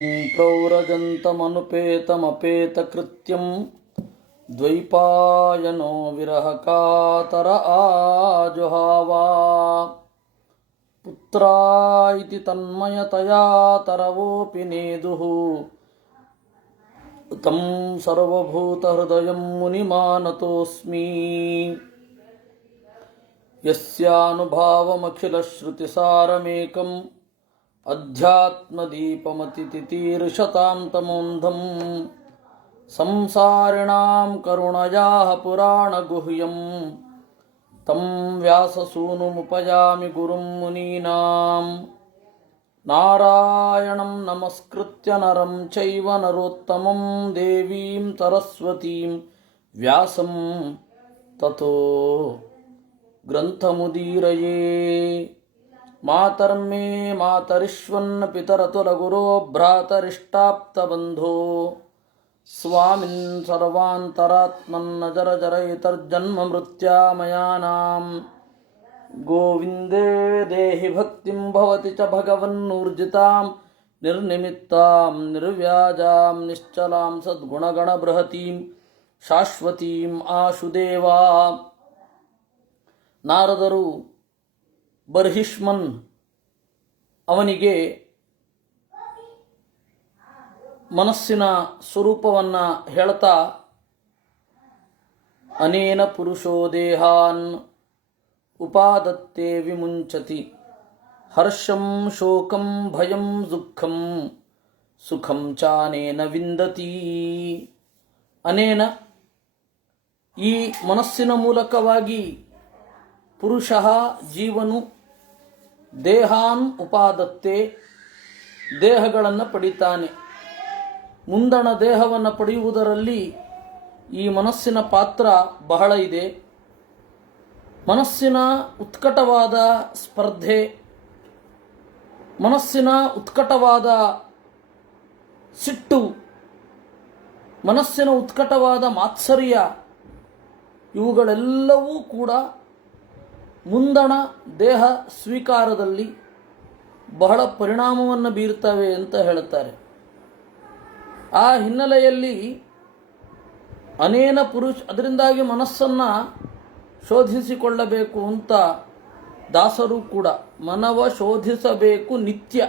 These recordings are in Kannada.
प्रौरजन्तमनुपेतमपेतकृत्यं द्वैपायनो विरहकातर आजुहावा पुत्रा इति तन्मयतया तरवोऽपि नेदुः तं सर्वभूतहृदयं मुनिमानतोऽस्मि। यस्यानुभावमखिलश्रुतिसारमेकम् अध्यात्मदीपमतितितीर्षतां तमोन्धं संसारिणां करुणयाः पुराणगुह्यं तं व्याससूनुमुपयामि गुरुं मुनीनां। नारायणं नमस्कृत्य नरं चैव नरोत्तमं देवीं सरस्वतीं व्यासं ततो ग्रन्थमुदीरये। मातर्मे मातरिष्वन्न पितरतुलगुरो भ्रातरिष्टाप्तबन्धो स्वामिन् सर्वान्तरात्मन्न जरजरयितर्जन्म मृत्यामयानां। गोविन्दे देहि भक्तिं भवति च भगवन्नूर्जितां निर्निमित्तां निर्व्याजां निश्चलां सद्गुणगणबृहतीं शाश्वतीं आशुदेवा। ನಾರದರು ಬರ್ಹಿಷ್ಮನ್ ಅವನಿಗೆ ಮನಸ್ಸಿನ ಸ್ವರೂಪವನ್ನು ಹೇಳ್ತಾ ಅನೇನ ಪುರುಷೋ ದೇಹಾನ್ ಉಪಾದತ್ತೆ ವಿಮುಂಚತಿ ಹರ್ಷಂ ಶೋಕಂ ಭಯಂ ದುಃಖಂ ಸುಖಂ ಚಾನೇನ ವಿಂದತಿ. ಅನೇನ ಈ ಮನಸ್ಸಿನ ಮೂಲಕವಾಗಿ ಪುರುಷಃ ಜೀವನು ದೇಹಾನ್ ಉಪಾದತ್ತೆ ದೇಹಗಳನ್ನು ಪಡಿತಾನೆ. ಮುಂದಣ ದೇಹವನ್ನು ಪಡೆಯುವುದರಲ್ಲಿ ಈ ಮನಸ್ಸಿನ ಪಾತ್ರ ಬಹಳ ಇದೆ. ಮನಸ್ಸಿನ ಉತ್ಕಟವಾದ ಸ್ಪರ್ಧೆ, ಮನಸ್ಸಿನ ಉತ್ಕಟವಾದ ಸಿಟ್ಟು, ಮನಸ್ಸಿನ ಉತ್ಕಟವಾದ ಮಾತ್ಸರ್ಯ ಇವುಗಳೆಲ್ಲವೂ ಕೂಡ ಮುಂದಣ ದೇಹ ಸ್ವೀಕಾರದಲ್ಲಿ ಬಹಳ ಪರಿಣಾಮವನ್ನು ಬೀರ್ತವೆ ಅಂತ ಹೇಳುತ್ತಾರೆ. ಆ ಹಿನ್ನೆಲೆಯಲ್ಲಿ ಅನೇನ ಅದರಿಂದಾಗಿ ಮನಸ್ಸನ್ನು ಶೋಧಿಸಿಕೊಳ್ಳಬೇಕು ಅಂತ ದಾಸರು ಕೂಡ ಮನವ ಶೋಧಿಸಬೇಕು ನಿತ್ಯ,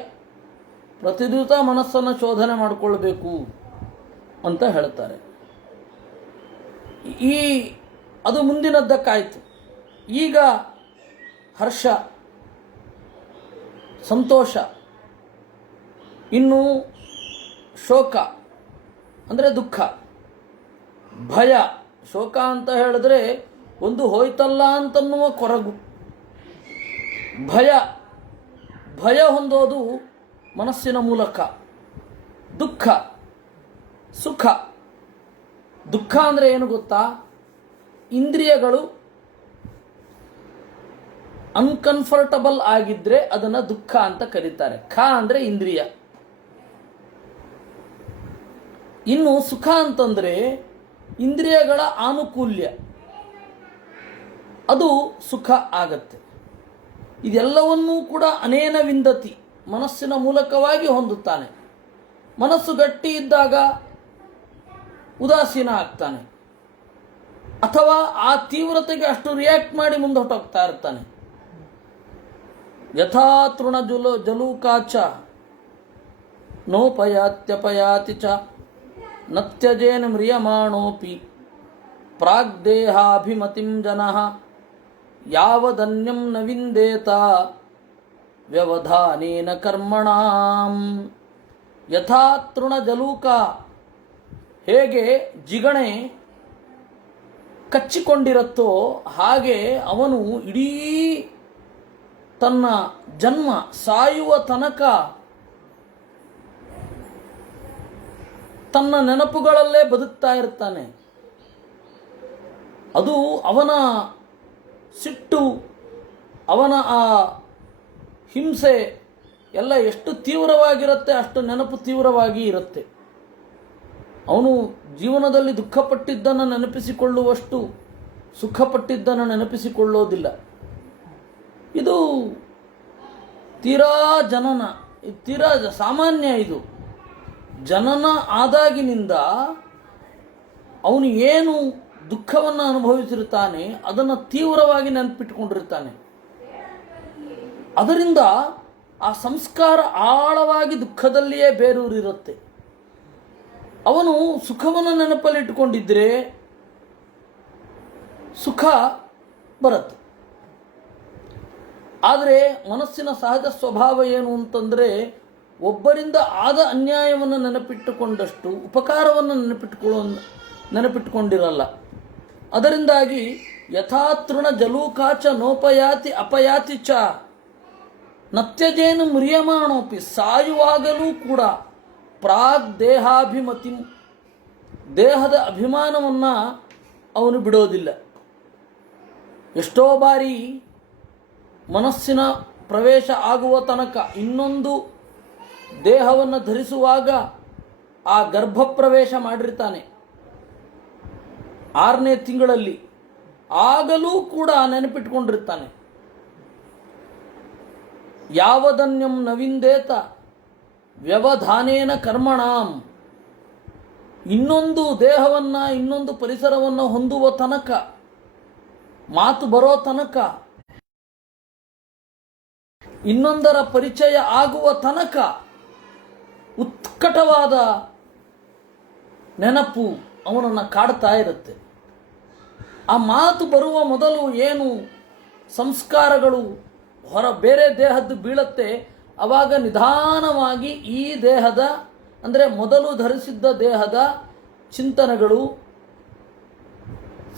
ಪ್ರತಿದಿವಸ ಮನಸ್ಸನ್ನು ಶೋಧನೆ ಮಾಡಿಕೊಳ್ಬೇಕು ಅಂತ ಹೇಳ್ತಾರೆ. ಅದು ಮುಂದಿನದ್ದಕ್ಕಾಯಿತು. ಈಗ ಹರ್ಷ, ಸಂತೋಷ, ಇನ್ನು ಶೋಕ ಅಂದರೆ ದುಃಖ, ಭಯ. ಶೋಕ ಅಂತ ಹೇಳಿದ್ರೆ ಒಂದು ಹೋಯ್ತಲ್ಲ ಅಂತನ್ನುವ ಕೊರಗು. ಭಯ ಹೊಂದೋದು ಮನಸ್ಸಿನ ಮೂಲಕ. ದುಃಖ, ಸುಖ. ದುಃಖ ಅಂದರೆ ಏನು ಗೊತ್ತಾ? ಇಂದ್ರಿಯಗಳು ಅನ್ಕಂಫರ್ಟಬಲ್ ಆಗಿದ್ರೆ ಅದನ್ನು ದುಃಖ ಅಂತ ಕರೀತಾರೆ. ಅಂದರೆ ಇಂದ್ರಿಯ. ಇನ್ನು ಸುಖ ಅಂತಂದ್ರೆ ಇಂದ್ರಿಯಗಳ ಆನುಕೂಲ್ಯ, ಅದು ಸುಖ ಆಗತ್ತೆ. ಇದೆಲ್ಲವನ್ನೂ ಕೂಡ ಅನೇನ ವಿಂದತಿ, ಮನಸ್ಸಿನ ಮೂಲಕವಾಗಿ ಹೊಂದುತ್ತಾನೆ. ಮನಸ್ಸು ಗಟ್ಟಿ ಇದ್ದಾಗ ಉದಾಸೀನ ಆಗ್ತಾನೆ, ಅಥವಾ ಆ ತೀವ್ರತೆಗೆ ಅಷ್ಟು ರಿಯಾಕ್ಟ್ ಮಾಡಿ ಮುಂದೆ ಹೊಟ್ಟೋಗ್ತಾ ಇರ್ತಾನೆ. ಯಥಾ ತೃಣ ಜಲೂಕಾಚ ನೋಪಯಾತ್ಯಪಯಾತಿ ಚ ನತ್ಯಜೇನ ಮ್ರಿಯಮಾಣೋಪಿ ಪ್ರಾಗ್ದೇಹಾಭಿಮತಿಂ ಜನಃ ಯಾವದನ್ಯಂ ನ ವಿಂದೇತ ವ್ಯವಧಾನೇನ ಕರ್ಮಣಾಂ. ಯಥಾ ತೃಣ ಜಲೂಕ, ಹೇಗೆ ಜಿಗಣೆ ಕಚ್ಚಿಕೊಂಡಿರುತ್ತೋ ಹಾಗೆ ಅವನು ಇಡೀ ತನ್ನ ಜನ್ಮ ಸಾಯುವ ತನಕ ತನ್ನ ನೆನಪುಗಳಲ್ಲೇ ಬದುಕ್ತಾ ಇರ್ತಾನೆ. ಅದು ಅವನ ಸಿಟ್ಟು, ಅವನ ಆ ಹಿಂಸೆ ಎಲ್ಲ ಎಷ್ಟು ತೀವ್ರವಾಗಿರುತ್ತೆ ಅಷ್ಟು ನೆನಪು ತೀವ್ರವಾಗಿ ಇರುತ್ತೆ. ಅವನು ಜೀವನದಲ್ಲಿ ದುಃಖಪಟ್ಟಿದ್ದನ್ನು ನೆನಪಿಸಿಕೊಳ್ಳುವಷ್ಟು ಸುಖಪಟ್ಟಿದ್ದನ್ನು ನೆನಪಿಸಿಕೊಳ್ಳೋದಿಲ್ಲ. ಇದು ತೀರಾ ಜನನ, ತೀರಾ ಸಾಮಾನ್ಯ. ಇದು ಜನನ ಆದಾಗಿನಿಂದ ಅವನು ಏನು ದುಃಖವನ್ನು ಅನುಭವಿಸಿರ್ತಾನೆ ಅದನ್ನು ತೀವ್ರವಾಗಿ ನೆನಪಿಟ್ಟುಕೊಂಡಿರ್ತಾನೆ. ಅದರಿಂದ ಆ ಸಂಸ್ಕಾರ ಆಳವಾಗಿ ದುಃಖದಲ್ಲಿಯೇ ಬೇರೂರಿರುತ್ತೆ. ಅವನು ಸುಖವನ್ನು ನೆನಪಲ್ಲಿಟ್ಟುಕೊಂಡಿದ್ದರೆ ಸುಖ ಬರುತ್ತೆ. ಆದರೆ ಮನಸ್ಸಿನ ಸಹಜ ಸ್ವಭಾವ ಏನು ಅಂತಂದರೆ, ಒಬ್ಬರಿಂದ ಆದ ಅನ್ಯಾಯವನ್ನು ನೆನಪಿಟ್ಟುಕೊಂಡಷ್ಟು ಉಪಕಾರವನ್ನು ನೆನಪಿಟ್ಟುಕೊಂಡಿರಲ್ಲ. ಅದರಿಂದಾಗಿ ಯಥಾತೃಣ ಜಲೂಕಾಚ ನೋಪಯಾತಿ ಅಪಯಾತಿ ಚ ನತ್ಯಜೇನು ಮ್ರಿಯಮಾಣೋಪಿ, ಸಾಯುವಾಗಲೂ ಕೂಡ ಪ್ರಾಗ್ ದೇಹಾಭಿಮತಿ, ದೇಹದ ಅಭಿಮಾನವನ್ನು ಅವನು ಬಿಡೋದಿಲ್ಲ. ಎಷ್ಟೋ ಬಾರಿ ಮನಸ್ಸಿನ ಪ್ರವೇಶ ಆಗುವ ತನಕ ಇನ್ನೊಂದು ದೇಹವನ್ನು ಧರಿಸುವಾಗ ಆ ಗರ್ಭ ಪ್ರವೇಶ ಮಾಡಿರ್ತಾನೆ 6ನೇ ತಿಂಗಳಲ್ಲಿ, ಆಗಲೂ ಕೂಡ ನೆನಪಿಟ್ಕೊಂಡಿರ್ತಾನೆ. ಯಾವದನ್ಯಂ ನವಿಂದೇತ ವ್ಯವಧಾನೇನ ಕರ್ಮಣಾಂ, ಇನ್ನೊಂದು ದೇಹವನ್ನು ಇನ್ನೊಂದು ಪರಿಸರವನ್ನು ಹೊಂದುವ ತನಕ, ಮಾತು ಬರೋ ತನಕ, ಇನ್ನೊಂದರ ಪರಿಚಯ ಆಗುವ ತನಕ ಉತ್ಕಟವಾದ ನೆನಪು ಅವನನ್ನು ಕಾಡ್ತಾ ಇರುತ್ತೆ. ಆ ಮಾತು ಬರುವ ಮೊದಲು ಏನು ಸಂಸ್ಕಾರಗಳು ಬೇರೆ ದೇಹದ್ದು ಬೀಳತ್ತೆ, ಆವಾಗ ನಿಧಾನವಾಗಿ ಈ ದೇಹದ, ಅಂದರೆ ಮೊದಲು ಧರಿಸಿದ್ದ ದೇಹದ ಚಿಂತನೆಗಳು,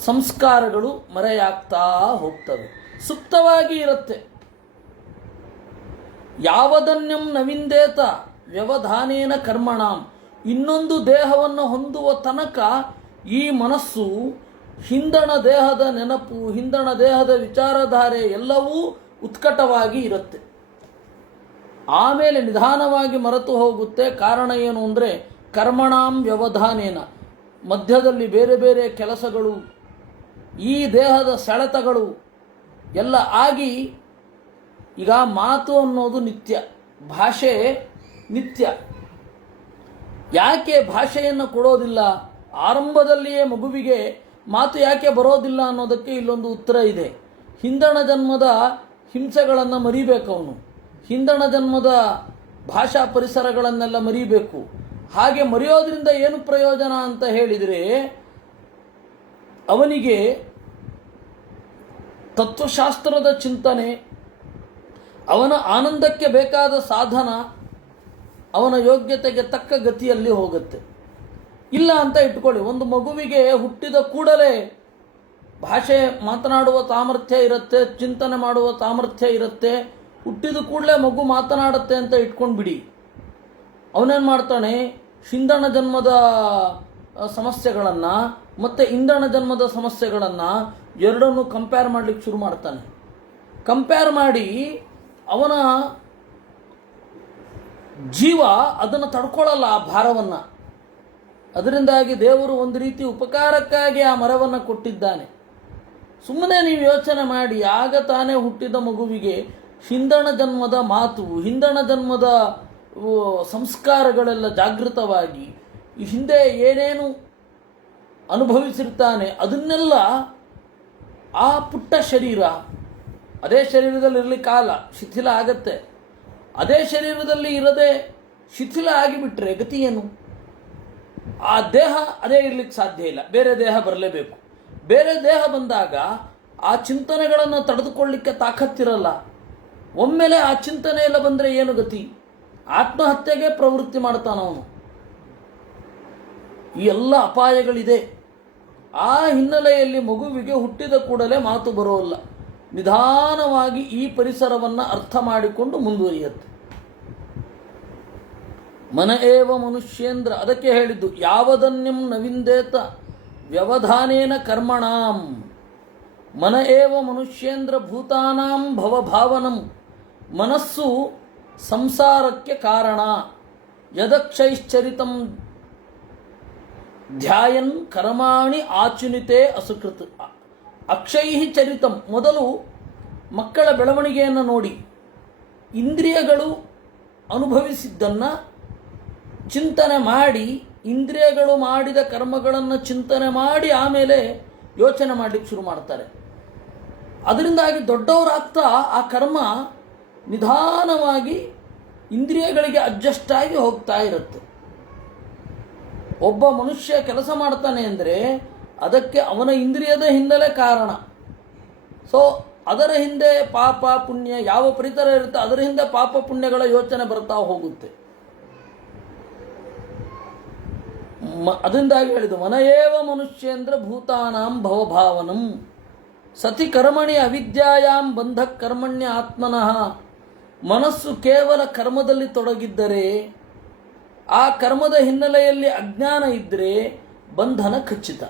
ಸಂಸ್ಕಾರಗಳು ಮರೆಯಾಗ್ತಾ ಹೋಗ್ತವೆ, ಸುಪ್ತವಾಗಿ ಇರುತ್ತೆ. ಯಾವದನ್ಯಂ ನವಿಂದೇತ ವ್ಯವಧಾನೇನ ಕರ್ಮಣಾಂ, ಇನ್ನೊಂದು ದೇಹವನ್ನು ಹೊಂದುವ ತನಕ ಈ ಮನಸ್ಸು ಹಿಂದಣ ದೇಹದ ನೆನಪು, ಹಿಂದಣ ದೇಹದ ವಿಚಾರಧಾರೆ ಎಲ್ಲವೂ ಉತ್ಕಟವಾಗಿ ಇರುತ್ತೆ. ಆಮೇಲೆ ನಿಧಾನವಾಗಿ ಮರೆತು ಹೋಗುತ್ತೆ. ಕಾರಣ ಏನು ಅಂದರೆ ಕರ್ಮಣಾಂ ವ್ಯವಧಾನೇನ, ಮಧ್ಯದಲ್ಲಿ ಬೇರೆ ಬೇರೆ ಕೆಲಸಗಳು, ಈ ದೇಹದ ಸೆಳೆತಗಳು ಎಲ್ಲ ಆಗಿ, ಈಗ ಮಾತು ಅನ್ನೋದು ನಿತ್ಯ, ಭಾಷೆ ನಿತ್ಯ. ಯಾಕೆ ಭಾಷೆಯನ್ನು ಕೊಡೋದಿಲ್ಲ? ಆರಂಭದಲ್ಲಿಯೇ ಮಗುವಿಗೆ ಮಾತು ಯಾಕೆ ಬರೋದಿಲ್ಲ ಅನ್ನೋದಕ್ಕೆ ಇಲ್ಲೊಂದು ಉತ್ತರ ಇದೆ. ಹಿಂದಣ ಜನ್ಮದ ಹಿಂಸೆಗಳನ್ನು ಮರಿಬೇಕು ಅವನು, ಹಿಂದಣ ಜನ್ಮದ ಭಾಷಾ ಪರಿಸರಗಳನ್ನೆಲ್ಲ ಮರಿಬೇಕು. ಹಾಗೆ ಮರೆಯೋದ್ರಿಂದ ಏನು ಪ್ರಯೋಜನ ಅಂತ ಹೇಳಿದರೆ, ಅವನಿಗೆ ತತ್ವಶಾಸ್ತ್ರದ ಚಿಂತನೆ, ಅವನ ಆನಂದಕ್ಕೆ ಬೇಕಾದ ಸಾಧನ ಅವನ ಯೋಗ್ಯತೆಗೆ ತಕ್ಕ ಗತಿಯಲ್ಲಿ ಹೋಗುತ್ತೆ. ಇಲ್ಲ ಅಂತ ಇಟ್ಕೊಳ್ಳಿ, ಒಂದು ಮಗುವಿಗೆ ಹುಟ್ಟಿದ ಕೂಡಲೇ ಭಾಷೆ ಮಾತನಾಡುವ ಸಾಮರ್ಥ್ಯ ಇರುತ್ತೆ, ಚಿಂತನೆ ಮಾಡುವ ಸಾಮರ್ಥ್ಯ ಇರುತ್ತೆ, ಹುಟ್ಟಿದ ಕೂಡಲೇ ಮಗು ಮಾತನಾಡುತ್ತೆ ಅಂತ ಇಟ್ಕೊಂಡ್ಬಿಡಿ. ಅವನೇನು ಮಾಡ್ತಾನೆ, ಹಿಂದಣ ಜನ್ಮದ ಸಮಸ್ಯೆಗಳನ್ನು ಮತ್ತು ಇಂದಣ ಜನ್ಮದ ಸಮಸ್ಯೆಗಳನ್ನು ಎರಡನ್ನೂ ಕಂಪೇರ್ ಮಾಡಲಿಕ್ಕೆ ಶುರು ಮಾಡ್ತಾನೆ. ಕಂಪೇರ್ ಮಾಡಿ ಅವನ ಜೀವ ಅದನ್ನು ತಡ್ಕೊಳ್ಳಲ್ಲ, ಆ ಭಾರವನ್ನು. ಅದರಿಂದಾಗಿ ದೇವರು ಒಂದು ರೀತಿ ಉಪಕಾರಕ್ಕಾಗಿ ಆ ಮರವನ್ನು ಕೊಟ್ಟಿದ್ದಾನೆ. ಸುಮ್ಮನೆ ನೀವು ಯೋಚನೆ ಮಾಡಿ, ಆಗ ತಾನೇ ಹುಟ್ಟಿದ ಮಗುವಿಗೆ ಹಿಂದಣ ಜನ್ಮದ ಮಾತು, ಹಿಂದಣ ಜನ್ಮದ ಸಂಸ್ಕಾರಗಳೆಲ್ಲ ಜಾಗೃತವಾಗಿ, ಈ ಹಿಂದೆ ಏನೇನು ಅನುಭವಿಸಿರ್ತಾನೆ ಅದನ್ನೆಲ್ಲ ಆ ಪುಟ್ಟ ಶರೀರ, ಅದೇ ಶರೀರದಲ್ಲಿ ಇರಲಿಕ್ಕಾಗಲ್ಲ, ಶಿಥಿಲ ಆಗತ್ತೆ. ಅದೇ ಶರೀರದಲ್ಲಿ ಇರದೆ ಶಿಥಿಲ ಆಗಿಬಿಟ್ರೆ ಗತಿ ಏನು? ಆ ದೇಹ ಅದೇ ಇರ್ಲಿಕ್ಕೆ ಸಾಧ್ಯ ಇಲ್ಲ, ಬೇರೆ ದೇಹ ಬರಲೇಬೇಕು. ಬೇರೆ ದೇಹ ಬಂದಾಗ ಆ ಚಿಂತನೆಗಳನ್ನು ತಡೆದುಕೊಳ್ಳಿಕ್ಕೆ ತಾಕತ್ತಿರಲ್ಲ. ಒಮ್ಮೆಲೆ ಆ ಚಿಂತನೆ ಎಲ್ಲ ಬಂದರೆ ಏನು ಗತಿ? ಆತ್ಮಹತ್ಯೆಗೆ ಪ್ರವೃತ್ತಿ ಮಾಡ್ತಾನವನು. ಈ ಎಲ್ಲ ಅಪಾಯಗಳಿದೆ. ಆ ಹಿನ್ನೆಲೆಯಲ್ಲಿ ಮಗುವಿಗೆ ಹುಟ್ಟಿದ ಕೂಡಲೇ ಮಾತು ಬರೋಲ್ಲ, ನಿಧಾನವಾಗಿ ಈ ಪರಿಸರವನ್ನು ಅರ್ಥ ಮಾಡಿಕೊಂಡು ಮುಂದುವರಿಯುತ್ತೆ. ಮನ ಏವ ಮನುಷ್ಯೇಂದ್ರ, ಅದಕ್ಕೆ ಹೇಳಿದ್ದು ಯಾವದನ್ಯಂ ನವಿಂದೇತ ವ್ಯವಧಾನೇನ ಕರ್ಮಣಾಂ. ಮನ ಏವ ಮನುಷ್ಯೇಂದ್ರ ಭೂತಾನಾಂ ಭವಭಾವನಂ. ಮನಸ್ಸು ಸಂಸಾರಕ್ಕೆ ಕಾರಣ. ಯದಕ್ಷೈಶ್ಚರಿತಂ ಧ್ಯಾಯನ್ ಕರ್ಮಾಣಿ ಆಚುನಿತೆ ಅಸುಕೃತ್. ಅಕ್ಷೈಹಿ ಚರಿತಂ, ಮೊದಲು ಮಕ್ಕಳ ಬೆಳವಣಿಗೆಯನ್ನು ನೋಡಿ, ಇಂದ್ರಿಯಗಳು ಅನುಭವಿಸಿದ್ದನ್ನು ಚಿಂತನೆ ಮಾಡಿ, ಇಂದ್ರಿಯಗಳು ಮಾಡಿದ ಕರ್ಮಗಳನ್ನು ಚಿಂತನೆ ಮಾಡಿ ಆಮೇಲೆ ಯೋಚನೆ ಮಾಡಲಿಕ್ಕೆ ಶುರು ಮಾಡ್ತಾರೆ. ಅದರಿಂದಾಗಿ ದೊಡ್ಡವರಾಗ್ತಾ ಆ ಕರ್ಮ ನಿಧಾನವಾಗಿ ಇಂದ್ರಿಯಗಳಿಗೆ ಅಡ್ಜಸ್ಟ್ ಆಗಿ ಹೋಗ್ತಾ ಇರುತ್ತೆ. ಒಬ್ಬ ಮನುಷ್ಯ ಕೆಲಸ ಮಾಡ್ತಾನೆ ಅಂದರೆ ಅದಕ್ಕೆ ಅವನ ಇಂದ್ರಿಯದ ಹಿನ್ನೆಲೆ ಕಾರಣ. ಸೊ ಅದರ ಹಿಂದೆ ಪಾಪ ಪುಣ್ಯ ಯಾವ ಪರಿಸರ ಇರುತ್ತೆ ಅದರ ಹಿಂದೆ ಪಾಪ ಪುಣ್ಯಗಳ ಯೋಚನೆ ಬರ್ತಾ ಹೋಗುತ್ತೆ. ಅದರಿಂದಾಗಿ ಹೇಳಿದ್ದು ಮನಯೇವ ಮನುಷ್ಯೇಂದ್ರ ಭೂತಾನಾಂ ಭವಭಾವನಂ ಸತಿ ಕರ್ಮಣಿ ಅವಿದ್ಯಾಯಾಂ ಬಂಧ ಕರ್ಮಣ್ಯ ಆತ್ಮನಃ. ಮನಸ್ಸು ಕೇವಲ ಕರ್ಮದಲ್ಲಿ ತೊಡಗಿದ್ದರೆ, ಆ ಕರ್ಮದ ಹಿನ್ನೆಲೆಯಲ್ಲಿ ಅಜ್ಞಾನ ಇದ್ದರೆ ಬಂಧನ ಖಚಿತ.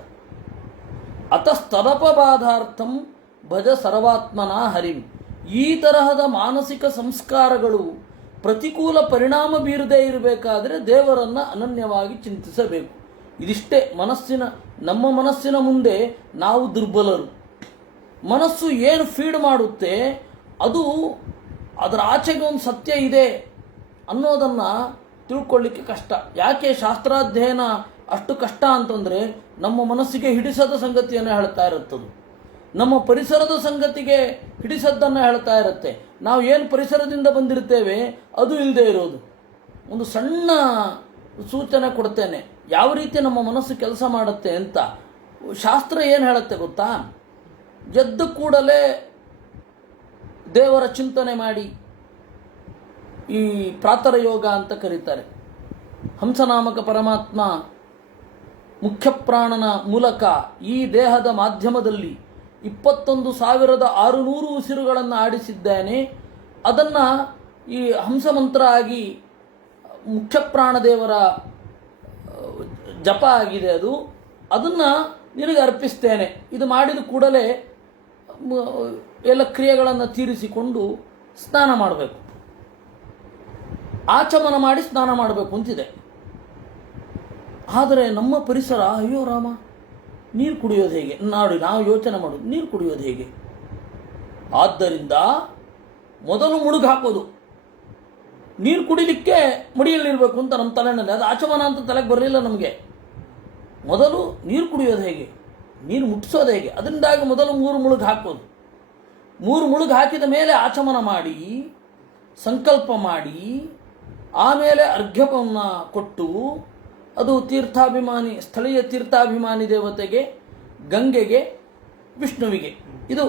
ಅತಸ್ತದಪಬಾಧಾರ್ಥಂ ಭಜ ಸರ್ವಾತ್ಮನ ಹರಿಂ. ಈ ತರಹದ ಮಾನಸಿಕ ಸಂಸ್ಕಾರಗಳು ಪ್ರತಿಕೂಲ ಪರಿಣಾಮ ಬೀರದೇ ಇರಬೇಕಾದರೆ ದೇವರನ್ನು ಅನನ್ಯವಾಗಿ ಚಿಂತಿಸಬೇಕು. ಇದಿಷ್ಟೇ ನಮ್ಮ ಮನಸ್ಸಿನ ಮುಂದೆ ನಾವು ದುರ್ಬಲರು. ಮನಸ್ಸು ಏನು ಫೀಡ್ ಮಾಡುತ್ತೆ ಅದು ಅದರ ಆಚೆಗೆ ಒಂದು ಸತ್ಯ ಇದೆ ಅನ್ನೋದನ್ನು ತಿಳ್ಕೊಳ್ಳಿಕ್ಕೆ ಕಷ್ಟ. ಯಾಕೆ ಶಾಸ್ತ್ರಾಧ್ಯಯನ ಅಷ್ಟು ಕಷ್ಟ ಅಂತಂದರೆ ನಮ್ಮ ಮನಸ್ಸಿಗೆ ಹಿಡಿಸದ ಸಂಗತಿಯನ್ನು ಹೇಳ್ತಾ ಇರುತ್ತದು, ನಮ್ಮ ಪರಿಸರದ ಸಂಗತಿಗೆ ಹಿಡಿಸದ್ದನ್ನು ಹೇಳ್ತಾ ಇರುತ್ತೆ. ನಾವು ಏನು ಪರಿಸರದಿಂದ ಬಂದಿರ್ತೇವೆ ಅದು ಇಲ್ಲದೆ ಇರೋದು. ಒಂದು ಸಣ್ಣ ಸೂಚನೆ ಕೊಡ್ತೇನೆ ಯಾವ ರೀತಿ ನಮ್ಮ ಮನಸ್ಸು ಕೆಲಸ ಮಾಡುತ್ತೆ ಅಂತ. ಶಾಸ್ತ್ರ ಏನು ಹೇಳುತ್ತೆ ಗೊತ್ತಾ? ಎದ್ದ ಕೂಡಲೇ ದೇವರ ಚಿಂತನೆ ಮಾಡಿ, ಈ ಪ್ರಾತರ ಯೋಗ ಅಂತ ಕರೀತಾರೆ. ಹಂಸನಾಮಕ ಪರಮಾತ್ಮ ಮುಖ್ಯ ಪ್ರಾಣನ ಮೂಲಕ ಈ ದೇಹದ ಮಾಧ್ಯಮದಲ್ಲಿ 21,600 ಉಸಿರುಗಳನ್ನು ಆಡಿಸಿದ್ದಾನೆ. ಅದನ್ನು ಈ ಹಂಸಮಂತ್ರ ಆಗಿ ಮುಖ್ಯ ಪ್ರಾಣದೇವರ ಜಪ ಆಗಿದೆ. ಅದನ್ನು ನಿನಗೆ ಅರ್ಪಿಸ್ತೇನೆ. ಇದು ಮಾಡಿದ ಕೂಡಲೇ ಎಲ್ಲ ಕ್ರಿಯೆಗಳನ್ನು ತೀರಿಸಿಕೊಂಡು ಸ್ನಾನ ಮಾಡಬೇಕು, ಆಚಮನ ಮಾಡಿ ಸ್ನಾನ ಮಾಡಬೇಕು ಅಂತಿದೆ. ಆದರೆ ನಮ್ಮ ಪರಿಸರ, ಅಯ್ಯೋ ರಾಮ, ನೀರು ಕುಡಿಯೋದು ಹೇಗೆ? ನಾವು ಯೋಚನೆ ಮಾಡೋದು ನೀರು ಕುಡಿಯೋದು ಹೇಗೆ? ಆದ್ದರಿಂದ ಮೊದಲು ಮುಳುಗು ಹಾಕೋದು, ನೀರು ಕುಡಿಲಿಕ್ಕೆ ಮಡಿಯಲ್ಲಿರಬೇಕು ಅಂತ ನಮ್ಮ ತಲೆನಲ್ಲಿ. ಅದು ಆಚಮನ ಅಂತ ತಲೆಗೆ ಬರಲಿಲ್ಲ ನಮಗೆ. ಮೊದಲು ನೀರು ಕುಡಿಯೋದು ಹೇಗೆ, ನೀರು ಮುಟ್ಟಿಸೋದು ಹೇಗೆ? ಅದರಿಂದಾಗಿ ಮೊದಲು 3 ಮುಳುಗು ಹಾಕೋದು. 3 ಮುಳುಗು ಹಾಕಿದ ಮೇಲೆ ಆಚಮನ ಮಾಡಿ ಸಂಕಲ್ಪ ಮಾಡಿ ಆಮೇಲೆ ಅರ್ಘ್ಯವನ್ನು ಕೊಟ್ಟು, ಅದು ತೀರ್ಥಾಭಿಮಾನಿ, ಸ್ಥಳೀಯ ತೀರ್ಥಾಭಿಮಾನಿ ದೇವತೆಗೆ, ಗಂಗೆಗೆ, ವಿಷ್ಣುವಿಗೆ, ಇದು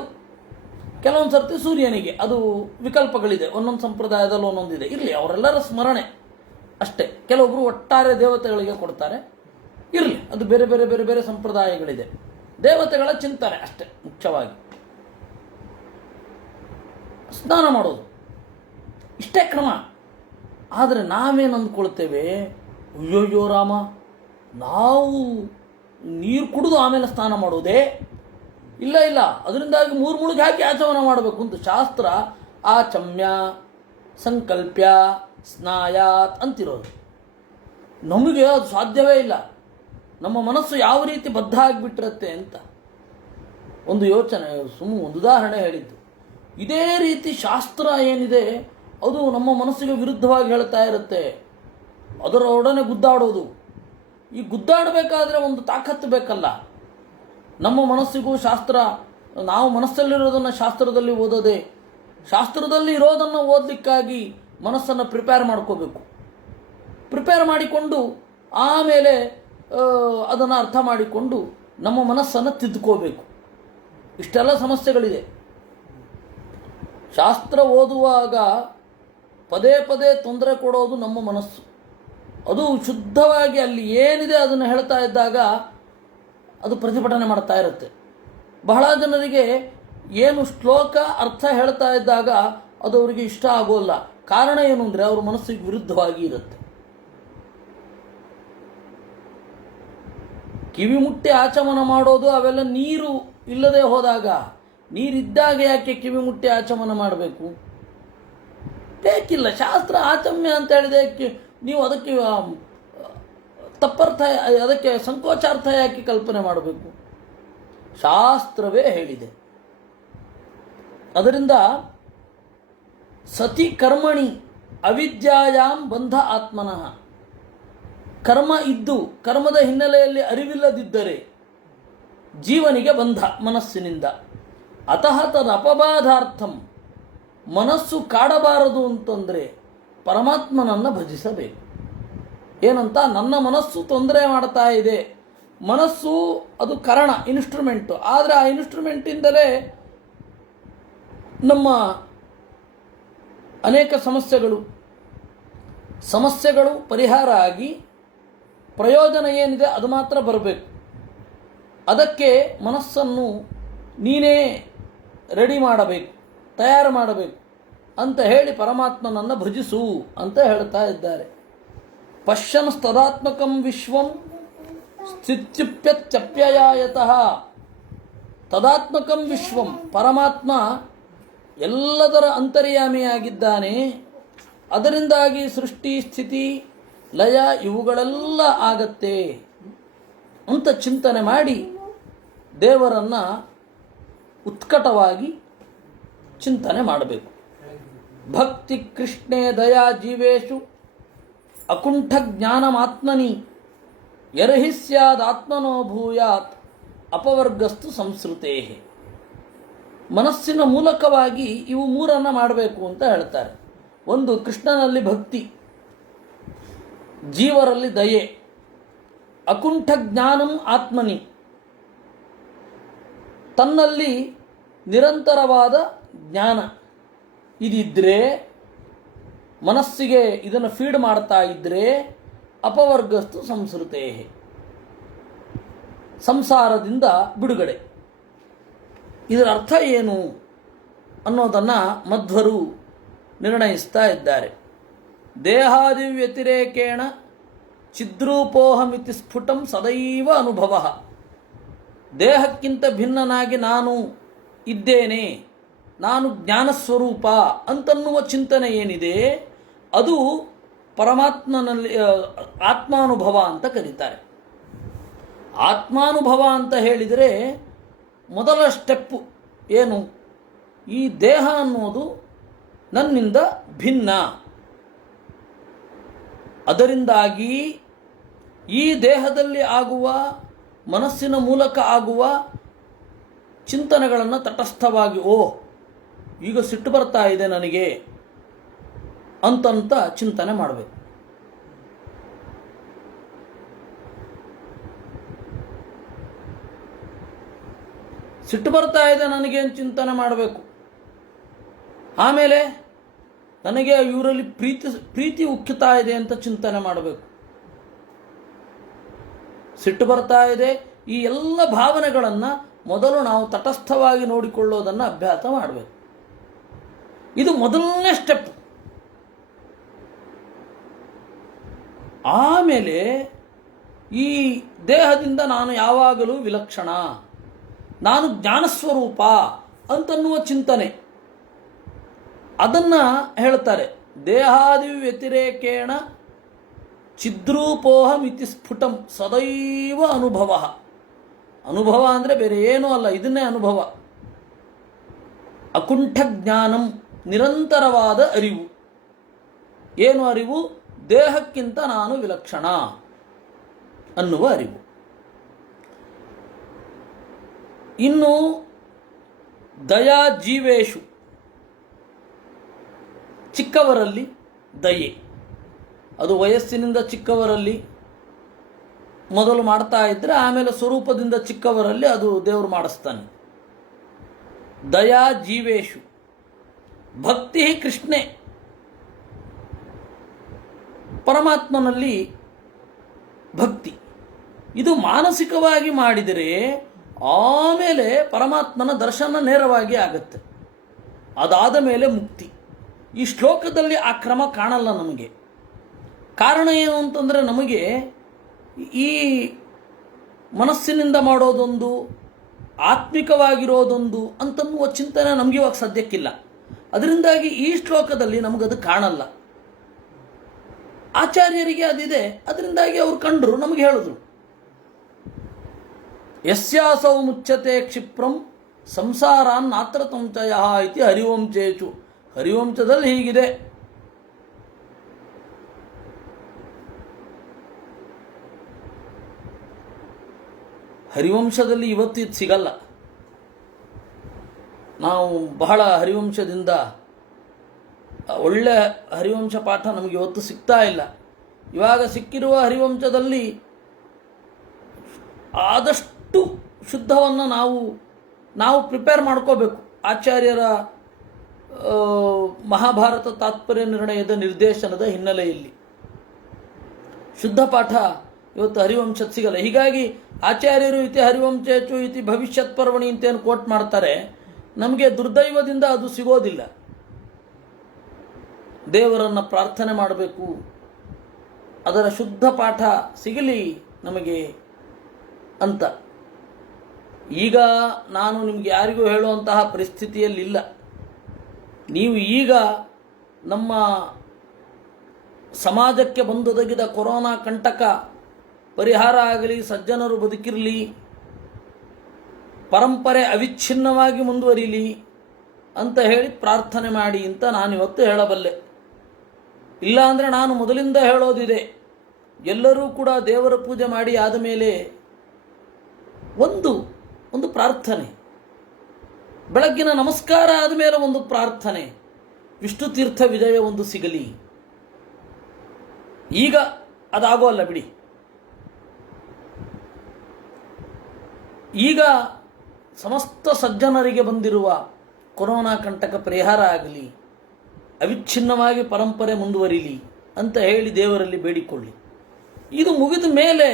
ಕೆಲವೊಂದು ಸರ್ತಿ ಸೂರ್ಯನಿಗೆ, ಅದು ವಿಕಲ್ಪಗಳಿದೆ. ಒಂದೊಂದು ಸಂಪ್ರದಾಯದಲ್ಲಿ ಒಂದೊಂದಿದೆ. ಇರಲಿ, ಅವರೆಲ್ಲರ ಸ್ಮರಣೆ ಅಷ್ಟೇ. ಕೆಲವೊಬ್ಬರು ಒಟ್ಟಾರೆ ದೇವತೆಗಳಿಗೆ ಕೊಡ್ತಾರೆ. ಇರಲಿ, ಅದು ಬೇರೆ ಬೇರೆ ಬೇರೆ ಬೇರೆ ಸಂಪ್ರದಾಯಗಳಿದೆ. ದೇವತೆಗಳ ಚಿಂತನೆ ಅಷ್ಟೇ ಮುಖ್ಯವಾಗಿ. ಸ್ನಾನ ಮಾಡೋದು ಇಷ್ಟೇ ಕ್ರಮ. ಆದರೆ ನಾವೇನು ಅಂದ್ಕೊಳ್ತೇವೆ, ಅಯ್ಯೋಯ್ಯೋ ರಾಮ, ನಾವು ನೀರು ಕುಡಿದು ಆಮೇಲೆ ಸ್ನಾನ ಮಾಡೋದೇ? ಇಲ್ಲ, ಅದರಿಂದಾಗಿ 3 ಮುಳುಗು ಹಾಕಿ ಆಚಮನ ಮಾಡಬೇಕು ಅಂತ ಶಾಸ್ತ್ರ ಆಚಮ್ಯ ಸಂಕಲ್ಪ್ಯ ಸ್ನಾಯಾತ್ ಅಂತಿರೋದು. ನಮಗೆ ಅದು ಸಾಧ್ಯವೇ ಇಲ್ಲ. ನಮ್ಮ ಮನಸ್ಸು ಯಾವ ರೀತಿ ಬದ್ಧ ಆಗಿಬಿಟ್ಟಿರುತ್ತೆ ಅಂತ ಒಂದು ಯೋಚನೆ, ಒಂದು ಉದಾಹರಣೆ ಹೇಳಿದ್ದು. ಇದೇ ರೀತಿ ಶಾಸ್ತ್ರ ಏನಿದೆ ಅದು ನಮ್ಮ ಮನಸ್ಸಿಗೆ ವಿರುದ್ಧವಾಗಿ ಹೇಳ್ತಾ ಇರುತ್ತೆ. ಅದರೊಡನೆ ಗುದ್ದಾಡೋದು. ಈ ಗುದ್ದಾಡಬೇಕಾದ್ರೆ ಒಂದು ತಾಕತ್ತು ಬೇಕಲ್ಲ. ನಮ್ಮ ಮನಸ್ಸಿಗೂ ಶಾಸ್ತ್ರ, ನಾವು ಮನಸ್ಸಲ್ಲಿರೋದನ್ನು ಶಾಸ್ತ್ರದಲ್ಲಿ ಓದೋದೇ. ಶಾಸ್ತ್ರದಲ್ಲಿ ಇರೋದನ್ನು ಓದಲಿಕ್ಕಾಗಿ ಮನಸ್ಸನ್ನು ಪ್ರಿಪೇರ್ ಮಾಡ್ಕೋಬೇಕು. ಪ್ರಿಪೇರ್ ಮಾಡಿಕೊಂಡು ಆಮೇಲೆ ಅದನ್ನು ಅರ್ಥ ಮಾಡಿಕೊಂಡು ನಮ್ಮ ಮನಸ್ಸನ್ನು ತಿದ್ದುಕೋಬೇಕು. ಇಷ್ಟೆಲ್ಲ ಸಮಸ್ಯೆಗಳಿದೆ. ಶಾಸ್ತ್ರ ಓದುವಾಗ ಪದೇ ಪದೇ ತೊಂದರೆ ಕೊಡೋದು ನಮ್ಮ ಮನಸ್ಸು. ಅದು ಶುದ್ಧವಾಗಿ ಅಲ್ಲಿ ಏನಿದೆ ಅದನ್ನು ಹೇಳ್ತಾ ಇದ್ದಾಗ ಅದು ಪ್ರತಿಭಟನೆ ಮಾಡ್ತಾ ಇರುತ್ತೆ. ಬಹಳ ಜನರಿಗೆ ಏನು ಶ್ಲೋಕ ಅರ್ಥ ಹೇಳ್ತಾ ಇದ್ದಾಗ ಅದು ಅವರಿಗೆ ಇಷ್ಟ ಆಗೋಲ್ಲ. ಕಾರಣ ಏನು ಅಂದರೆ ಅವ್ರ ಮನಸ್ಸಿಗೆ ವಿರುದ್ಧವಾಗಿ ಇರುತ್ತೆ. ಕಿವಿ ಮುಟ್ಟಿ ಆಚಮನ ಮಾಡೋದು ಅವೆಲ್ಲ ನೀರು ಇಲ್ಲದೆ ಹೋದಾಗ, ನೀರಿದ್ದಾಗ ಯಾಕೆ ಕಿವಿ ಮುಟ್ಟಿ ಆಚಮನ ಮಾಡಬೇಕು? ಬೇಕಿಲ್ಲ. ಶಾಸ್ತ್ರ ಆಚಮ್ಯ ಅಂತ ಹೇಳಿದೆ, ನೀವು ಅದಕ್ಕೆ ತಪ್ಪರ್ಥ, ಅದಕ್ಕೆ ಸಂಕೋಚಾರ್ಥ ಯಾಕೆ ಕಲ್ಪನೆ ಮಾಡಬೇಕು? ಶಾಸ್ತ್ರವೇ ಹೇಳಿದೆ. ಅದರಿಂದ ಸತಿ ಕರ್ಮಣಿ ಅವಿದ್ಯಾಯಾಂ ಬಂಧ ಆತ್ಮನಃ. ಕರ್ಮ ಇದ್ದು ಕರ್ಮದ ಹಿನ್ನೆಲೆಯಲ್ಲಿ ಅರಿವಿಲ್ಲದಿದ್ದರೆ ಜೀವನಿಗೆ ಬಂಧ ಮನಸ್ಸಿನಿಂದ. ಅತಃ ತದಪಬಾಧಾರ್ಥಂ, ಮನಸ್ಸು ಕಾಡಬಾರದು ಅಂತಂದರೆ ಪರಮಾತ್ಮನನ್ನು ಭಜಿಸಬೇಕು. ಏನಂತ, ನನ್ನ ಮನಸ್ಸು ತೊಂದರೆ ಮಾಡ್ತಾ ಇದೆ. ಮನಸ್ಸು ಅದು ಕಾರಣ, ಇನ್ಸ್ಟ್ರೂಮೆಂಟು. ಆದರೆ ಆ ಇನ್ಸ್ಟ್ರೂಮೆಂಟಿಂದಲೇ ನಮ್ಮ ಅನೇಕ ಸಮಸ್ಯೆಗಳು ಪರಿಹಾರ ಆಗಿ ಪ್ರಯೋಜನ ಏನಿದೆ ಅದು ಮಾತ್ರ ಬರಬೇಕು. ಅದಕ್ಕೆ ಮನಸ್ಸನ್ನು ನೀನೇ ರೆಡಿ ಮಾಡಬೇಕು, ತಯಾರು ಮಾಡಬೇಕು ಅಂತ ಹೇಳಿ ಪರಮಾತ್ಮನನ್ನು ಭಜಿಸು ಅಂತ ಹೇಳ್ತಾ ಇದ್ದಾರೆ. ಪಶ್ಯನ್ ತದಾತ್ಮಕಂ ವಿಶ್ವಂ ಸ್ಥಿತ್ಯುಪ್ಯತ್ಯಪ್ಯಯಾಯತಃ. ತದಾತ್ಮಕಂ ವಿಶ್ವಂ, ಪರಮಾತ್ಮ ಎಲ್ಲದರ ಅಂತರ್ಯಾಮಿಯಾಗಿದ್ದಾನೆ. ಅದರಿಂದಾಗಿ ಸೃಷ್ಟಿ, ಸ್ಥಿತಿ, ಲಯ ಇವುಗಳೆಲ್ಲ ಆಗತ್ತೆ ಅಂತ ಚಿಂತನೆ ಮಾಡಿ ದೇವರನ್ನು ಉತ್ಕಟವಾಗಿ ಚಿಂತನೆ ಮಾಡಬೇಕು. ಭಕ್ತಿ ಕೃಷ್ಣೇ ದಯಾ ಜೀವೇಶು ಅಕುಂಠ ಜ್ಞಾನಮಾತ್ಮನಿ ಯರ್ಹಿ ಸ್ಯಾದಾತ್ಮನೋ ಭೂಯಾತ್ ಅಪವರ್ಗಸ್ತು ಸಂಸ್ಕೃತೇ. ಮನಸ್ಸಿನ ಮೂಲಕವಾಗಿ ಇವು ಮೂರನ್ನು ಮಾಡಬೇಕು ಅಂತ ಹೇಳ್ತಾರೆ. ಒಂದು, ಕೃಷ್ಣನಲ್ಲಿ ಭಕ್ತಿ, ಜೀವರಲ್ಲಿ ದಯೆ, ಅಕುಂಠ ಜ್ಞಾನಂ ಆತ್ಮನಿ, ತನ್ನಲ್ಲಿ ನಿರಂತರವಾದ ಜ್ಞಾನ ಇದಿದ್ರೆ, ಮನಸ್ಸಿಗೆ ಇದನ್ನು ಫೀಡ್ ಮಾಡ್ತಾ ಇದ್ದರೆ ಅಪವರ್ಗಸ್ತು ಸಂಸ್ಕೃತೇ, ಸಂಸಾರದಿಂದ ಬಿಡುಗಡೆ. ಇದರ ಅರ್ಥ ಏನು ಅನ್ನೋದನ್ನು ಮಧ್ವರು ನಿರ್ಣಯಿಸ್ತಾ ಇದ್ದಾರೆ. ದೇಹಾದಿ ವ್ಯತಿರೇಕೇಣ ಚಿದ್ರೂಪೋಹಮಿತಿ ಸ್ಫುಟಂ ಸದೈವ ಅನುಭವ. ದೇಹಕ್ಕಿಂತ ಭಿನ್ನನಾಗಿ ನಾನು ಇದ್ದೇನೆ, ನಾನು ಜ್ಞಾನಸ್ವರೂಪ ಅಂತನ್ನುವ ಚಿಂತನೆ ಏನಿದೆ ಅದು ಪರಮಾತ್ಮನಲ್ಲಿ ಆತ್ಮಾನುಭವ ಅಂತ ಕರೀತಾರೆ. ಆತ್ಮಾನುಭವ ಅಂತ ಹೇಳಿದರೆ ಮೊದಲ ಸ್ಟೆಪ್ಪು ಏನು, ಈ ದೇಹ ಅನ್ನೋದು ನನ್ನಿಂದ ಭಿನ್ನ, ಅದರಿಂದಾಗಿ ಈ ದೇಹದಲ್ಲಿ ಆಗುವ, ಮನಸ್ಸಿನ ಮೂಲಕ ಆಗುವ ಚಿಂತನೆಗಳನ್ನು ತಟಸ್ಥವಾಗಿ, ಈಗ ಸಿಟ್ಟು ಬರ್ತಾ ಇದೆ ನನಗೆ ಅಂತಂತ ಚಿಂತನೆ ಮಾಡಬೇಕು. ಸಿಟ್ಟು ಬರ್ತಾ ಇದೆ ನನಗೆ ಚಿಂತನೆ ಮಾಡಬೇಕು. ಆಮೇಲೆ ನನಗೆ ಇವರಲ್ಲಿ ಪ್ರೀತಿ ಉಕ್ಕುತ್ತಾ ಇದೆ ಅಂತ ಚಿಂತನೆ ಮಾಡಬೇಕು. ಸಿಟ್ಟು ಬರ್ತಾ ಇದೆ, ಈ ಎಲ್ಲ ಭಾವನೆಗಳನ್ನು ಮೊದಲು ನಾವು ತಟಸ್ಥವಾಗಿ ನೋಡಿಕೊಳ್ಳೋದನ್ನು ಅಭ್ಯಾಸ ಮಾಡಬೇಕು. ಇದು ಮೊದಲನೇ ಸ್ಟೆಪ್. ಆಮೇಲೆ ಈ ದೇಹದಿಂದ ನಾನು ಯಾವಾಗಲೂ ವಿಲಕ್ಷಣ, ನಾನು ಜ್ಞಾನಸ್ವರೂಪ ಅಂತನ್ನುವ ಚಿಂತನೆ, ಅದನ್ನು ಹೇಳ್ತಾರೆ. ದೇಹಾದಿ ವ್ಯತಿರೇಕೇಣ ಚಿದ್ರೂಪೋಹಮಿತಿ ಸ್ಫುಟಂ ಸದೈವ ಅನುಭವ. ಅನುಭವ ಅಂದರೆ ಬೇರೆ ಏನೂ ಅಲ್ಲ, ಇದನ್ನೇ ಅನುಭವ. ಅಕುಂಠ ಜ್ಞಾನಂ, ನಿರಂತರವಾದ ಅರಿವು. ಏನು ಅರಿವು? ದೇಹಕ್ಕಿಂತ ನಾನು ವಿಲಕ್ಷಣ ಅನ್ನುವ ಅರಿವು. ಇನ್ನು ದಯಾ ಜೀವೇಶು, ಚಿಕ್ಕವರಲ್ಲಿ ದಯೆ. ಅದು ವಯಸ್ಸಿನಿಂದ ಚಿಕ್ಕವರಲ್ಲಿ ಮೊದಲು ಮಾಡ್ತಾ ಇದ್ದರೆ ಆಮೇಲೆ ಸ್ವರೂಪದಿಂದ ಚಿಕ್ಕವರಲ್ಲಿ ಅದು ದೇವರು ಮಾಡಿಸ್ತಾನೆ. ದಯಾ ಜೀವೇಶು ಭಕ್ತಿ ಕೃಷ್ಣೆ, ಪರಮಾತ್ಮನಲ್ಲಿ ಭಕ್ತಿ. ಇದು ಮಾನಸಿಕವಾಗಿ ಮಾಡಿದರೆ ಆಮೇಲೆ ಪರಮಾತ್ಮನ ದರ್ಶನ ನೇರವಾಗಿ ಆಗುತ್ತೆ. ಅದಾದ ಮೇಲೆ ಮುಕ್ತಿ. ಈ ಶ್ಲೋಕದಲ್ಲಿ ಆ ಕ್ರಮ ಕಾಣಲ್ಲ ನಮಗೆ. ಕಾರಣ ಏನು ಅಂತಂದರೆ, ನಮಗೆ ಈ ಮನಸ್ಸಿನಿಂದ ಮಾಡೋದೊಂದು, ಆತ್ಮಿಕವಾಗಿರೋದೊಂದು ಅಂತನ್ನುವ ಚಿಂತನೆ ನಮಗೆ ಇವಾಗ ಸದ್ಯಕ್ಕಿಲ್ಲ. ಅದರಿಂದಾಗಿ ಈ ಶ್ಲೋಕದಲ್ಲಿ ನಮಗದು ಕಾಣಲ್ಲ. ಆಚಾರ್ಯರಿಗೆ ಅದಿದೆ, ಅದರಿಂದಾಗಿ ಅವರು ಕಂಡರು, ನಮಗೆ ಹೇಳಿದ್ರು. ಯಸ್ಯಾಸೌ ಮುಚ್ಚತೆ ಕ್ಷಿಪ್ರಂ ಸಂಸಾರಾನ್ ನಾತ್ರ ಸಂಚಯ ಇತಿ ಹರಿವಂಶೇಚು. ಹರಿವಂಶದಲ್ಲಿ ಹೀಗಿದೆ. ಹರಿವಂಶದಲ್ಲಿ ಇವತ್ತು ಇದು ಸಿಗಲ್ಲ. ನಾವು ಬಹಳ ಹರಿವಂಶದಿಂದ ಒಳ್ಳೆ ಹರಿವಂಶ ಪಾಠ ನಮಗೆ ಇವತ್ತು ಸಿಗ್ತಾ ಇಲ್ಲ. ಇವಾಗ ಸಿಕ್ಕಿರುವ ಹರಿವಂಶದಲ್ಲಿ ಆದಷ್ಟು ಶುದ್ಧವನ್ನು ನಾವು ಪ್ರಿಪೇರ್ ಮಾಡ್ಕೋಬೇಕು. ಆಚಾರ್ಯರ ಮಹಾಭಾರತ ತಾತ್ಪರ್ಯ ನಿರ್ಣಯದ ನಿರ್ದೇಶನದ ಹಿನ್ನೆಲೆಯಲ್ಲಿ ಶುದ್ಧ ಪಾಠ ಇವತ್ತು ಹರಿವಂಶದ ಸಿಗಲ್ಲ. ಹೀಗಾಗಿ ಆಚಾರ್ಯರು ಇತಿ ಹರಿವಂಶೇಚು ಇತಿ ಭವಿಷ್ಯತ್ ಪರ್ವಣಿ ಅಂತೇನು ಕೋಟ್ ಮಾಡ್ತಾರೆ, ನಮಗೆ ದುರ್ದೈವದಿಂದ ಅದು ಸಿಗೋದಿಲ್ಲ. ದೇವರನ್ನು ಪ್ರಾರ್ಥನೆ ಮಾಡಬೇಕು, ಅದರ ಶುದ್ಧ ಪಾಠ ಸಿಗಲಿ ನಮಗೆ ಅಂತ. ಈಗ ನಾನು ನಿಮಗೆ ಯಾರಿಗೂ ಹೇಳುವಂತಹ ಪರಿಸ್ಥಿತಿಯಲ್ಲಿಲ್ಲ. ನೀವು ಈಗ ನಮ್ಮ ಸಮಾಜಕ್ಕೆ ಬಂದೊದಗಿದ ಕೊರೋನಾ ಕಂಟಕ ಪರಿಹಾರ ಆಗಲಿ, ಸಜ್ಜನರು ಬದುಕಿರಲಿ, ಪರಂಪರೆ ಅವಿಚ್ಛಿನ್ನವಾಗಿ ಮುಂದುವರಿಲಿ ಅಂತ ಹೇಳಿ ಪ್ರಾರ್ಥನೆ ಮಾಡಿ ಅಂತ ನಾನಿವತ್ತು ಹೇಳಬಲ್ಲೆ. ಇಲ್ಲ ಅಂದರೆ ನಾನು ಮೊದಲಿಂದ ಹೇಳೋದಿದೆ, ಎಲ್ಲರೂ ಕೂಡ ದೇವರ ಪೂಜೆ ಮಾಡಿ ಆದ ಮೇಲೆ ಒಂದು ಪ್ರಾರ್ಥನೆ, ಬೆಳಗ್ಗಿನ ನಮಸ್ಕಾರ ಆದಮೇಲೆ ಒಂದು ಪ್ರಾರ್ಥನೆ, ವಿಷ್ಣು ತೀರ್ಥ ವಿಜಯ ಒಂದು ಸಿಗಲಿ. ಈಗ ಅದಾಗೋಲ್ಲ ಬಿಡಿ. ಈಗ ಸಮಸ್ತ ಸಜ್ಜನರಿಗೆ ಬಂದಿರುವ ಕೊರೋನಾ ಕಂಟಕ ಪರಿಹಾರ ಆಗಲಿ, ಅವಿಚ್ಛಿನ್ನವಾಗಿ ಪರಂಪರೆ ಮುಂದುವರಿಲಿ ಅಂತ ಹೇಳಿ ದೇವರಲ್ಲಿ ಬೇಡಿಕೊಳ್ಳಿ. ಇದು ಮುಗಿದ ಮೇಲೆ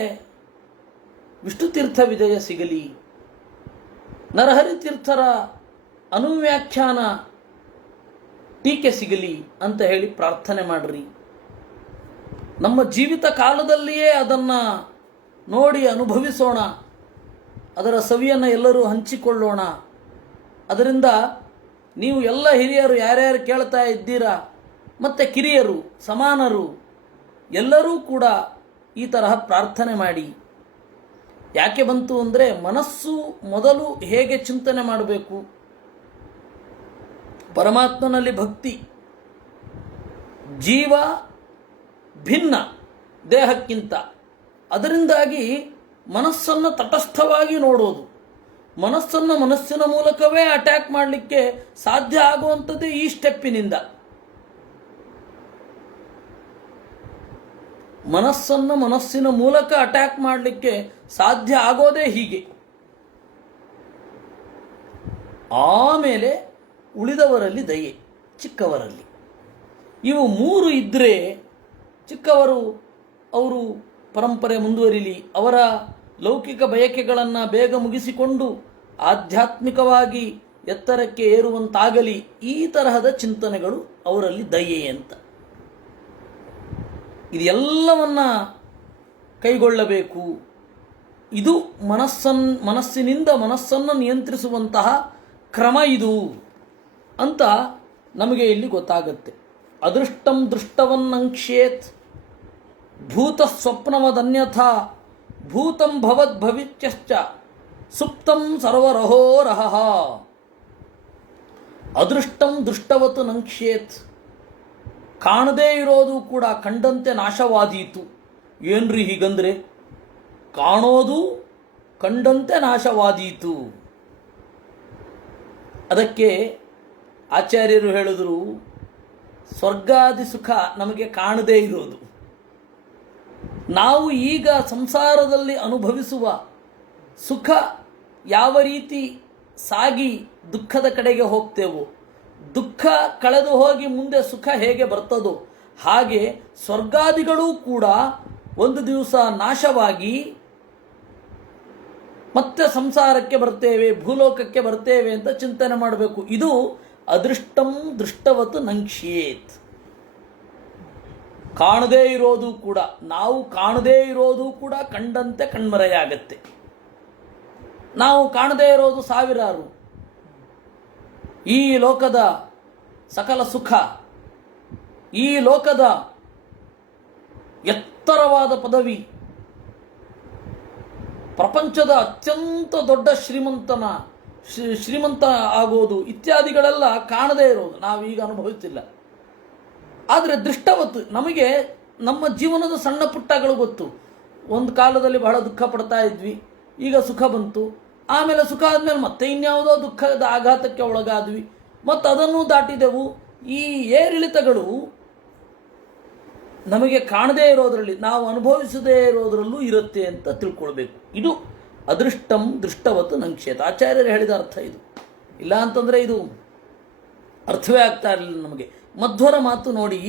ವಿಷ್ಣು ತೀರ್ಥ ವಿಜಯ ಸಿಗಲಿ, ನರಹರಿ ತೀರ್ಥರ ಅನುವ್ಯಾಖ್ಯಾನ ಟೀಕೆ ಸಿಗಲಿ ಅಂತ ಹೇಳಿ ಪ್ರಾರ್ಥನೆ ಮಾಡ್ರಿ. ನಮ್ಮ ಜೀವಿತ ಕಾಲದಲ್ಲಿಯೇ ಅದನ್ನು ನೋಡಿ ಅನುಭವಿಸೋಣ, ಅದರ ಸವಿಯನ್ನು ಎಲ್ಲರೂ ಹಂಚಿಕೊಳ್ಳೋಣ. ಅದರಿಂದ ನೀವು ಎಲ್ಲ ಹಿರಿಯರು ಯಾರ್ಯಾರು ಕೇಳ್ತಾ ಇದ್ದೀರಾ, ಮತ್ತು ಕಿರಿಯರು ಸಮಾನರು ಎಲ್ಲರೂ ಕೂಡ ಈ ತರಹ ಪ್ರಾರ್ಥನೆ ಮಾಡಿ. ಯಾಕೆ ಬಂತು ಅಂದರೆ, ಮನಸ್ಸು ಮೊದಲು ಹೇಗೆ ಚಿಂತನೆ ಮಾಡಬೇಕು, ಪರಮಾತ್ಮನಲ್ಲಿ ಭಕ್ತಿ. ಜೀವ ಭಿನ್ನ ದೇಹಕ್ಕಿಂತ, ಅದರಿಂದಾಗಿ ಮನಸ್ಸನ್ನು ತಟಸ್ಥವಾಗಿ ನೋಡೋದು, ಮನಸ್ಸನ್ನು ಮನಸ್ಸಿನ ಮೂಲಕವೇ ಅಟ್ಯಾಕ್ ಮಾಡಲಿಕ್ಕೆ ಸಾಧ್ಯ ಆಗುವಂಥದ್ದೇ ಈ ಸ್ಟೆಪ್ಪಿನಿಂದ. ಮನಸ್ಸನ್ನು ಮನಸ್ಸಿನ ಮೂಲಕ ಅಟ್ಯಾಕ್ ಮಾಡಲಿಕ್ಕೆ ಸಾಧ್ಯ ಆಗೋದೇ ಹೀಗೆ. ಆಮೇಲೆ ಉಳಿದವರಲ್ಲಿ ದಯೆ, ಚಿಕ್ಕವರಲ್ಲಿ. ಇವು ಮೂರು ಇದ್ದರೆ ಚಿಕ್ಕವರು ಅವರು ಪರಂಪರೆ ಮುಂದುವರಿಲಿ, ಅವರ ಲೌಕಿಕ ಬಯಕೆಗಳನ್ನು ಬೇಗ ಮುಗಿಸಿಕೊಂಡು ಆಧ್ಯಾತ್ಮಿಕವಾಗಿ ಎತ್ತರಕ್ಕೆ ಏರುವಂತಾಗಲಿ. ಈ ತರಹದ ಚಿಂತನೆಗಳು ಅವರಲ್ಲಿ ದಯೆ ಅಂತ. ಇದೆಲ್ಲವನ್ನ ಕೈಗೊಳ್ಳಬೇಕು. ಇದು ಮನಸ್ಸಿನಿಂದ ಮನಸ್ಸನ್ನು ನಿಯಂತ್ರಿಸುವಂತಹ ಕ್ರಮ ಇದು ಅಂತ ನಮಗೆ ಇಲ್ಲಿ ಗೊತ್ತಾಗುತ್ತೆ. ಅದೃಷ್ಟಂ ದೃಷ್ಟವನ್ನಂಕ್ಷ್ಯೇತ್ ಭೂತ ಸ್ವಪ್ನವದನ್ಯಥಾ ಭೂತಂ ಭವದ್ಭವಿತ್ಯಶ್ಚ ಸುಪ್ತಂ ಸರ್ವರಹೋರಹ. ಅದೃಷ್ಟಂ ದೃಷ್ಟವತ್ ನಂಕ್ಷ್ಯೇತ್, ಕಾಣದೇ ಇರೋದು ಕೂಡ ಕಂಡಂತೆ ನಾಶವಾದೀತು. ಏನ್ರಿ ಹೀಗಂದ್ರೆ, ಕಾಣೋದು ಕಂಡಂತೆ ನಾಶವಾದೀತು. ಅದಕ್ಕೆ ಆಚಾರ್ಯರು ಹೇಳಿದ್ರು, ಸ್ವರ್ಗಾದಿ ಸುಖ ನಮಗೆ ಕಾಣದೇ ಇರೋದು. ನಾವು ಈಗ ಸಂಸಾರದಲ್ಲಿ ಅನುಭವಿಸುವ ಸುಖ ಯಾವ ರೀತಿ ಸಾಗಿ ದುಃಖದ ಕಡೆಗೆ ಹೋಗ್ತೇವೋ, ದುಃಖ ಕಳೆದು ಹೋಗಿ ಮುಂದೆ ಸುಖ ಹೇಗೆ ಬರ್ತದೋ, ಹಾಗೆ ಸ್ವರ್ಗಾದಿಗಳೂ ಕೂಡ ಒಂದು ದಿವಸ ನಾಶವಾಗಿ ಮತ್ತೆ ಸಂಸಾರಕ್ಕೆ ಬರ್ತೇವೆ, ಭೂಲೋಕಕ್ಕೆ ಬರ್ತೇವೆ ಅಂತ ಚಿಂತನೆ ಮಾಡಬೇಕು. ಇದು ಅದೃಷ್ಟಂ ದೃಷ್ಟವತ್ ನಂಕ್ಷ್ಯೇತ್. ಕಾಣದೇ ಇರೋದು ಕೂಡ, ನಾವು ಕಾಣದೇ ಇರೋದು ಕೂಡ ಕಂಡಂತೆ ಕಣ್ಮರೆಯಾಗತ್ತೆ. ನಾವು ಕಾಣದೇ ಇರೋದು ಸಾವಿರಾರು. ಈ ಲೋಕದ ಸಕಲ ಸುಖ, ಈ ಲೋಕದ ಎತ್ತರವಾದ ಪದವಿ, ಪ್ರಪಂಚದ ಅತ್ಯಂತ ದೊಡ್ಡ ಶ್ರೀಮಂತ ಆಗೋದು ಇತ್ಯಾದಿಗಳೆಲ್ಲ ಕಾಣದೇ ಇರೋದು, ನಾವೀಗ ಅನುಭವಿಸ್ತಿಲ್ಲ. ಆದರೆ ದೃಷ್ಟವತ್ತು ನಮಗೆ ನಮ್ಮ ಜೀವನದ ಸಣ್ಣ ಪುಟ್ಟಗಳು ಗೊತ್ತು. ಒಂದು ಕಾಲದಲ್ಲಿ ಬಹಳ ದುಃಖ ಪಡ್ತಾ ಇದ್ವಿ, ಈಗ ಸುಖ ಬಂತು, ಆಮೇಲೆ ಸುಖ ಆದಮೇಲೆ ಮತ್ತೆ ಇನ್ಯಾವುದೋ ದುಃಖದ ಆಘಾತಕ್ಕೆ ಒಳಗಾದ್ವಿ, ಮತ್ತು ಅದನ್ನು ದಾಟಿದೆವು. ಈ ಏರಿಳಿತಗಳು ನಮಗೆ ಕಾಣದೇ ಇರೋದರಲ್ಲಿ, ನಾವು ಅನುಭವಿಸದೇ ಇರೋದರಲ್ಲೂ ಇರುತ್ತೆ ಅಂತ ತಿಳ್ಕೊಳ್ಬೇಕು. ಇದು ಅದೃಷ್ಟಂ ದೃಷ್ಟವತ್ತು ನಂಕ್ಷೇತ, ಆಚಾರ್ಯರು ಹೇಳಿದ ಅರ್ಥ ಇದು. ಇಲ್ಲ ಅಂತಂದರೆ ಇದು ಅರ್ಥವೇ ಆಗ್ತಾ ಇರಲಿಲ್ಲ ನಮಗೆ. ಮಧ್ವರ ಮಾತು ನೋಡಿ,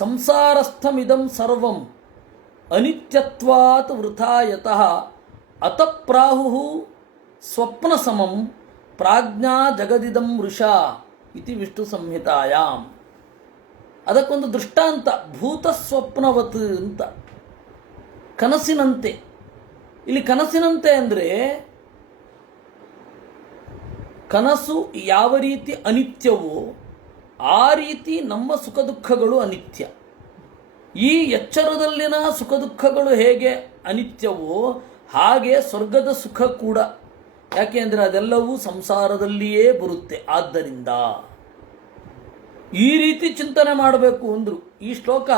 ಸಂಸಾರಸ್ಥಮಿದಂ ಸರ್ವಂ ಅನಿತ್ಯತ್ವಾತ್ ವೃಥಾ ಯತಃ ಅತಃಪ್ರಾಹು ಸ್ವಪ್ನ ಸಮಂ ಪ್ರಾಜ್ಞಾ ಜಗದಿದಂ ವೃಷಾ ಇತಿ ವಿಷ್ಣು ಸಂಹಿತಾಯಾಮ್. ಅದಕ್ಕೊಂದು ದೃಷ್ಟಾಂತ, ಭೂತ ಸ್ವಪ್ನವತ್ ಅಂತ, ಕನಸಿನಂತೆ. ಇಲ್ಲಿ ಕನಸಿನಂತೆ ಅಂದರೆ ಕನಸು ಯಾವ ರೀತಿ ಅನಿತ್ಯವೋ ಆ ರೀತಿ ನಮ್ಮ ಸುಖ ದುಃಖಗಳು ಅನಿತ್ಯ. ಈ ಎಚ್ಚರದಲ್ಲಿನ ಸುಖ ದುಃಖಗಳು ಹೇಗೆ ಅನಿತ್ಯವೋ ಹಾಗೆ ಸ್ವರ್ಗದ ಸುಖ ಕೂಡ. ಯಾಕೆ ಅಂದರೆ ಅದೆಲ್ಲವೂ ಸಂಸಾರದಲ್ಲಿಯೇ ಬರುತ್ತೆ. ಆದ್ದರಿಂದ ಈ ರೀತಿ ಚಿಂತನೆ ಮಾಡಬೇಕು ಅಂದರು. ಈ ಶ್ಲೋಕ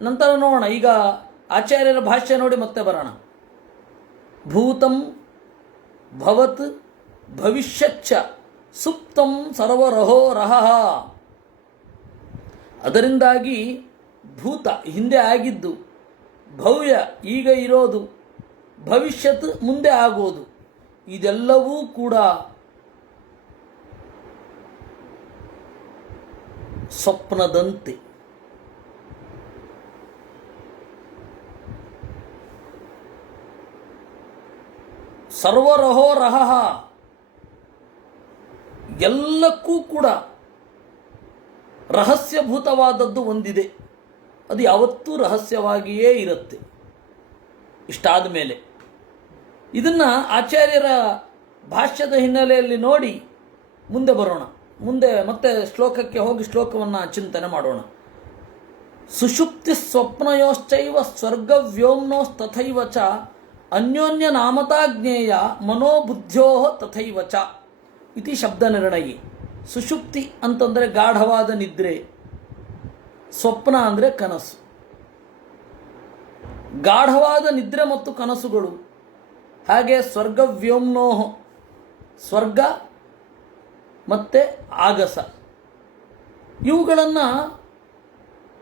ನಂತರ ನೋಡೋಣ. ಈಗ ಆಚಾರ್ಯರ ಭಾಷ್ಯ ನೋಡಿ ಮತ್ತೆ ಬರೋಣ. ಭೂತಂ ಭವತ್ ಭವಿಷ್ಯಚ್ಚ ಸುಪ್ತಂ ಸರ್ವರಹೋ ರಹಃ. ಅದರಿಂದಾಗಿ ಭೂತ ಹಿಂದೆ ಆಗಿದ್ದು, ಭವ್ಯ ಈಗ ಇರೋದು, ಭವಿಷ್ಯತ್ ಮುಂದೆ ಆಗೋದು, ಇದೆಲ್ಲವೂ ಕೂಡ ಸ್ವಪ್ನದಂತೆ. ಸರ್ವರಹೋ ರಹಃ, ಎಲ್ಲಕ್ಕೂ ಕೂಡ ರಹಸ್ಯಭೂತವಾದದ್ದು ಒಂದಿದೆ, ಅದು ಯಾವತ್ತೂ ರಹಸ್ಯವಾಗಿಯೇ ಇರುತ್ತೆ. ಇಷ್ಟಾದ ಮೇಲೆ ಇದನ್ನು ಆಚಾರ್ಯರ ಭಾಷ್ಯದ ಹಿನ್ನೆಲೆಯಲ್ಲಿ ನೋಡಿ ಮುಂದೆ ಬರೋಣ. ಮುಂದೆ ಮತ್ತೆ ಶ್ಲೋಕಕ್ಕೆ ಹೋಗಿ ಶ್ಲೋಕವನ್ನು ಚಿಂತನೆ ಮಾಡೋಣ. ಸುಷುಪ್ತಿ ಸ್ವಪ್ನಯೋಶ್ಚೈವ ಸ್ವರ್ಗವ್ಯೋಮ್ನೋಸ್ತಥೈವ ಚ ಅನ್ಯೋನ್ಯ ನಾಮತಾ ಜ್ಞೇಯ ಮನೋಬುದ್ಧ್ಯೋ ತಥೈವ ಚ ಇತಿ ಶಬ್ದ ನಿರ್ಣಯಿ. ಸುಷುಪ್ತಿ ಅಂತಂದರೆ ಗಾಢವಾದ ನಿದ್ರೆ, ಸ್ವಪ್ನ ಅಂದರೆ ಕನಸು. ಗಾಢವಾದ ನಿದ್ರೆ ಮತ್ತು ಕನಸುಗಳು, ಹಾಗೆ ಸ್ವರ್ಗವ್ಯೋಮ್ನೋ, ಸ್ವರ್ಗ ಮತ್ತು ಆಗಸ, ಇವುಗಳನ್ನು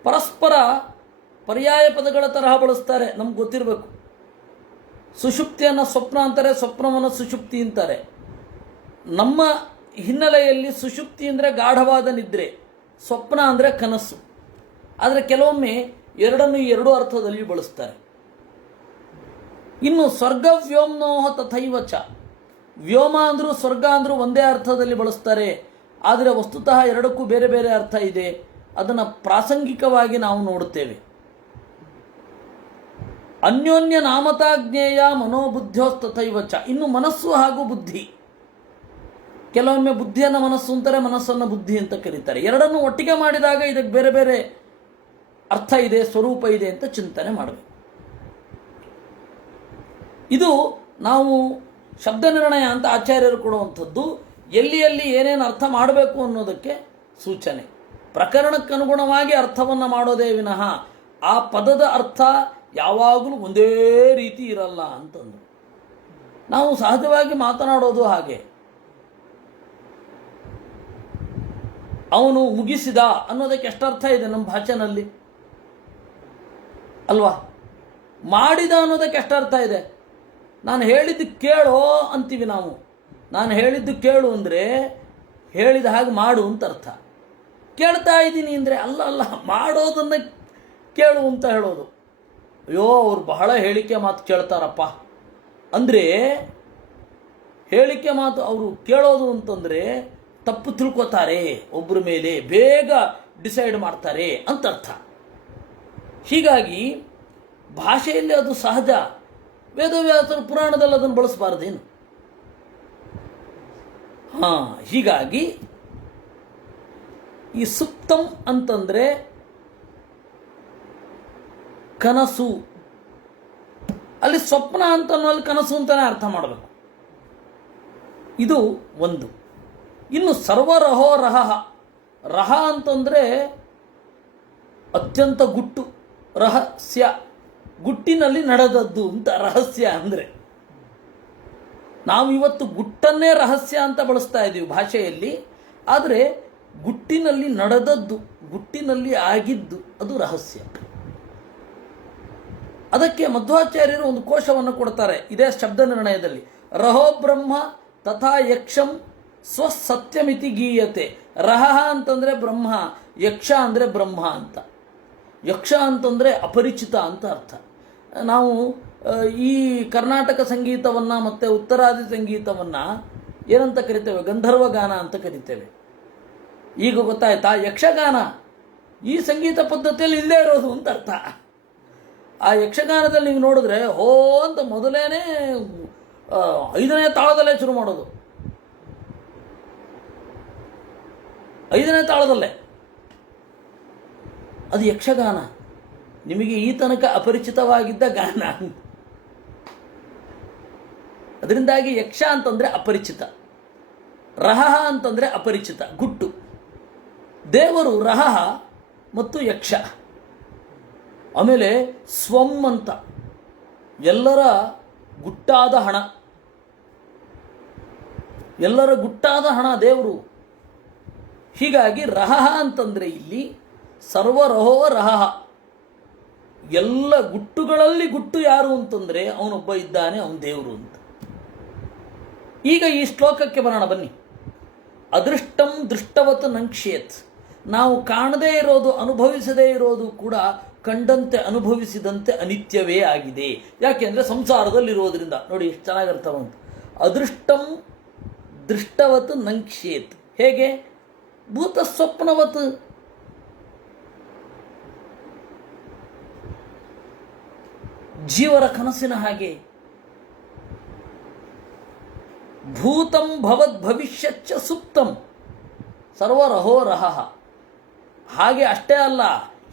ಪರಸ್ಪರ ಪರ್ಯಾಯ ಪದಗಳ ತರಹ ಬಳಸ್ತಾರೆ. ನಮ್ಗೆ ಗೊತ್ತಿರಬೇಕು. ಸುಷುಪ್ತಿಯನ್ನು ಸ್ವಪ್ನ ಅಂತಾರೆ, ಸ್ವಪ್ನವನ್ನು ಸುಷುಪ್ತಿ ಅಂತಾರೆ. ನಮ್ಮ ಹಿನ್ನೆಲೆಯಲ್ಲಿ ಸುಷುಪ್ತಿ ಅಂದರೆ ಗಾಢವಾದ ನಿದ್ರೆ, ಸ್ವಪ್ನ ಅಂದರೆ ಕನಸು. ಆದರೆ ಕೆಲವೊಮ್ಮೆ ಎರಡನ್ನು ಎರಡು ಅರ್ಥದಲ್ಲಿ ಬಳಸ್ತಾರೆ. ಇನ್ನು ಸ್ವರ್ಗ ವ್ಯೋಮ್ನೋಹ ತಥೈವ ಚ, ವ್ಯೋಮ ಅಂದರೂ ಸ್ವರ್ಗ ಅಂದರೂ ಒಂದೇ ಅರ್ಥದಲ್ಲಿ ಬಳಸ್ತಾರೆ. ಆದರೆ ವಸ್ತುತಃ ಎರಡಕ್ಕೂ ಬೇರೆ ಬೇರೆ ಅರ್ಥ ಇದೆ. ಅದನ್ನು ಪ್ರಾಸಂಗಿಕವಾಗಿ ನಾವು ನೋಡುತ್ತೇವೆ. ಅನ್ಯೋನ್ಯ ನಾಮತಾ ಜ್ಞೇಯ ಮನೋಬುದ್ಧ್ಯೋಸ್ತಥೈವ ಚ, ಇನ್ನು ಮನಸ್ಸು ಹಾಗೂ ಬುದ್ಧಿ. ಕೆಲವೊಮ್ಮೆ ಬುದ್ಧಿಯನ್ನು ಮನಸ್ಸು ಅಂತಾರೆ, ಮನಸ್ಸನ್ನು ಬುದ್ಧಿ ಅಂತ ಕರೀತಾರೆ. ಎರಡನ್ನು ಒಟ್ಟಿಗೆ ಮಾಡಿದಾಗ ಇದಕ್ಕೆ ಬೇರೆ ಬೇರೆ ಅರ್ಥ ಇದೆ, ಸ್ವರೂಪ ಇದೆ ಅಂತ ಚಿಂತನೆ ಮಾಡಬೇಕು. ಇದು ನಾವು ಶಬ್ದ ನಿರ್ಣಯ ಅಂತ ಆಚಾರ್ಯರು ಕೊಡುವಂಥದ್ದು. ಎಲ್ಲಿ ಎಲ್ಲಿ ಏನೇನು ಅರ್ಥ ಮಾಡಬೇಕು ಅನ್ನೋದಕ್ಕೆ ಸೂಚನೆ. ಪ್ರಕರಣಕ್ಕನುಗುಣವಾಗಿ ಅರ್ಥವನ್ನು ಮಾಡೋದೇ ವಿನಃ ಆ ಪದದ ಅರ್ಥ ಯಾವಾಗಲೂ ಒಂದೇ ರೀತಿ ಇರಲ್ಲ ಅಂತಂದು ನಾವು ಸಹಜವಾಗಿ ಮಾತನಾಡೋದು ಹಾಗೆ. ಅವನು ಮುಗಿಸಿದ ಅನ್ನೋದಕ್ಕೆ ಎಷ್ಟರ್ಥ ಇದೆ ನಮ್ಮ ಭಾಷೆನಲ್ಲಿ ಅಲ್ವಾ? ಮಾಡಿದ ಅನ್ನೋದಕ್ಕೆ ಎಷ್ಟರ್ಥ ಇದೆ. ನಾನು ಹೇಳಿದ್ದು ಕೇಳೋ ಅಂತೀವಿ ನಾವು. ನಾನು ಹೇಳಿದ್ದು ಕೇಳು ಅಂದರೆ ಹೇಳಿದ ಹಾಗೆ ಮಾಡು ಅಂತ ಅರ್ಥ. ಕೇಳ್ತಾ ಇದ್ದೀನಿ ಅಂದರೆ ಅಲ್ಲ ಅಲ್ಲ, ಮಾಡೋದನ್ನು ಕೇಳು ಅಂತ ಹೇಳೋದು. ಅಯ್ಯೋ ಅವ್ರು ಬಹಳ ಹೇಳಿಕೆ ಮಾತು ಕೇಳ್ತಾರಪ್ಪ ಅಂದರೆ, ಹೇಳಿಕೆ ಮಾತು ಅವರು ಕೇಳೋದು ಅಂತಂದರೆ ತಪ್ಪು ತಿಳ್ಕೊತಾರೆ, ಒಬ್ಬರ ಮೇಲೆ ಬೇಗ ಡಿಸೈಡ್ ಮಾಡ್ತಾರೆ ಅಂತ ಅರ್ಥ. ಹೀಗಾಗಿ ಭಾಷೆಯಲ್ಲಿ ಅದು ಸಹಜ. ವೇದವ್ಯಾಸರ ಪುರಾಣದಲ್ಲಿ ಅದನ್ನು ಬಳಸಬಾರ್ದೇನು? ಹೀಗಾಗಿ ಈ ಸುಪ್ತಂ ಅಂತಂದರೆ ಕನಸು. ಅಲ್ಲಿ ಸ್ವಪ್ನ ಅಂತ ಅನ್ನೋಲ್ಲಿ ಕನಸು ಅಂತಾನೆ ಅರ್ಥ ಮಾಡಬೇಕು. ಇದು ಒಂದು. ಇನ್ನು ಸರ್ವರಹೋ ರಹ. ರಹ ಅಂತಂದರೆ ಅತ್ಯಂತ ಗುಟ್ಟು, ರಹಸ್ಯ, ಗುಟ್ಟಿನಲ್ಲಿ ನಡೆದದ್ದು ಅಂತ ರಹಸ್ಯ ಅಂದರೆ. ನಾವು ಇವತ್ತು ಗುಟ್ಟನ್ನೇ ರಹಸ್ಯ ಅಂತ ಬಳಸ್ತಾ ಇದ್ದೀವಿ ಭಾಷೆಯಲ್ಲಿ. ಆದರೆ ಗುಟ್ಟಿನಲ್ಲಿ ನಡೆದದ್ದು, ಗುಟ್ಟಿನಲ್ಲಿ ಆಗಿದ್ದು ಅದು ರಹಸ್ಯ. ಅದಕ್ಕೆ ಮಧ್ವಾಚಾರ್ಯರು ಒಂದು ಕೋಶವನ್ನು ಕೊಡ್ತಾರೆ ಇದೇ ಶಬ್ದ ನಿರ್ಣಯದಲ್ಲಿ. ರಹೋ ಬ್ರಹ್ಮ ತಥಾ ಯಕ್ಷಂ ಸ್ವಸತ್ಯಮಿತಿ ಗೀಯತೆ. ರಹ ಅಂತಂದರೆ ಬ್ರಹ್ಮ, ಯಕ್ಷ ಅಂದರೆ ಬ್ರಹ್ಮ ಅಂತ. ಯಕ್ಷ ಅಂತಂದರೆ ಅಪರಿಚಿತ ಅಂತ ಅರ್ಥ. ನಾವು ಈ ಕರ್ನಾಟಕ ಸಂಗೀತವನ್ನು ಮತ್ತು ಉತ್ತರಾದಿ ಸಂಗೀತವನ್ನು ಏನಂತ ಕರಿತೇವೆ? ಗಂಧರ್ವಗಾನ ಅಂತ ಕರಿತೇವೆ. ಈಗ ಗೊತ್ತಾಯ್ತಾ? ಯಕ್ಷಗಾನ ಈ ಸಂಗೀತ ಪದ್ಧತಿಯಲ್ಲಿ ಇಲ್ಲೇ ಇರೋದು ಅಂತ ಅರ್ಥ. ಆ ಯಕ್ಷಗಾನದಲ್ಲಿ ನೀವು ನೋಡಿದ್ರೆ ಹೋ ಅಂತ ಮೊದಲೇನೆ 5ನೇ ತಾಳದಲ್ಲೇ ಶುರು ಮಾಡೋದು. 5ನೇ ತಾಳದಲ್ಲೇ ಅದು ಯಕ್ಷಗಾನ. ನಿಮಗೆ ಈ ತನಕ ಅಪರಿಚಿತವಾಗಿದ್ದ ಗಾನ. ಅದರಿಂದಾಗಿ ಯಕ್ಷ ಅಂತಂದರೆ ಅಪರಿಚಿತ, ರಹ ಅಂತಂದರೆ ಅಪರಿಚಿತ, ಗುಟ್ಟು. ದೇವರು ರಹ ಮತ್ತು ಯಕ್ಷ. ಆಮೇಲೆ ಸ್ವಂ ಅಂತ, ಎಲ್ಲರ ಗುಟ್ಟಾದ ಹಣ, ಎಲ್ಲರ ಗುಟ್ಟಾದ ಹಣ ದೇವರು. ಹೀಗಾಗಿ ರಹ ಅಂತಂದರೆ ಇಲ್ಲಿ ಸರ್ವರಹೋ ರಹ, ಎಲ್ಲ ಗುಟ್ಟುಗಳಲ್ಲಿ ಗುಟ್ಟು ಯಾರು ಅಂತಂದರೆ ಅವನೊಬ್ಬ ಇದ್ದಾನೆ, ಅವನು ದೇವರು ಅಂತ. ಈಗ ಈ ಶ್ಲೋಕಕ್ಕೆ ಬರೋಣ ಬನ್ನಿ. ಅದೃಷ್ಟಂ ದೃಷ್ಟವತ್ ನಂಕ್ಷೇತ್. ನಾವು ಕಾಣದೇ ಇರೋದು, ಅನುಭವಿಸದೇ ಇರೋದು ಕೂಡ ಕಂಡಂತೆ ಅನುಭವಿಸಿದಂತೆ ಅನಿತ್ಯವೇ ಆಗಿದೆ. ಯಾಕೆಂದರೆ ಸಂಸಾರದಲ್ಲಿರೋದ್ರಿಂದ. ನೋಡಿ ಎಷ್ಟು ಚೆನ್ನಾಗಿ ಅರ್ಥವಂತ. ಅದೃಷ್ಟಂ ದೃಷ್ಟವತ್ ನಂಕ್ಷೇತ್. ಹೇಗೆ? ಭೂತ ಸ್ವಪ್ನವತ್. ಜೀವರ ಕನಸಿನ ಹಾಗೆ. ಭೂತಂ ಭವದ್ ಭವಿಷ್ಯಚ್ಚ ಸುಪ್ತಂ ಸರ್ವರಹೋ ರಹ. ಹಾಗೆ ಅಷ್ಟೇ ಅಲ್ಲ,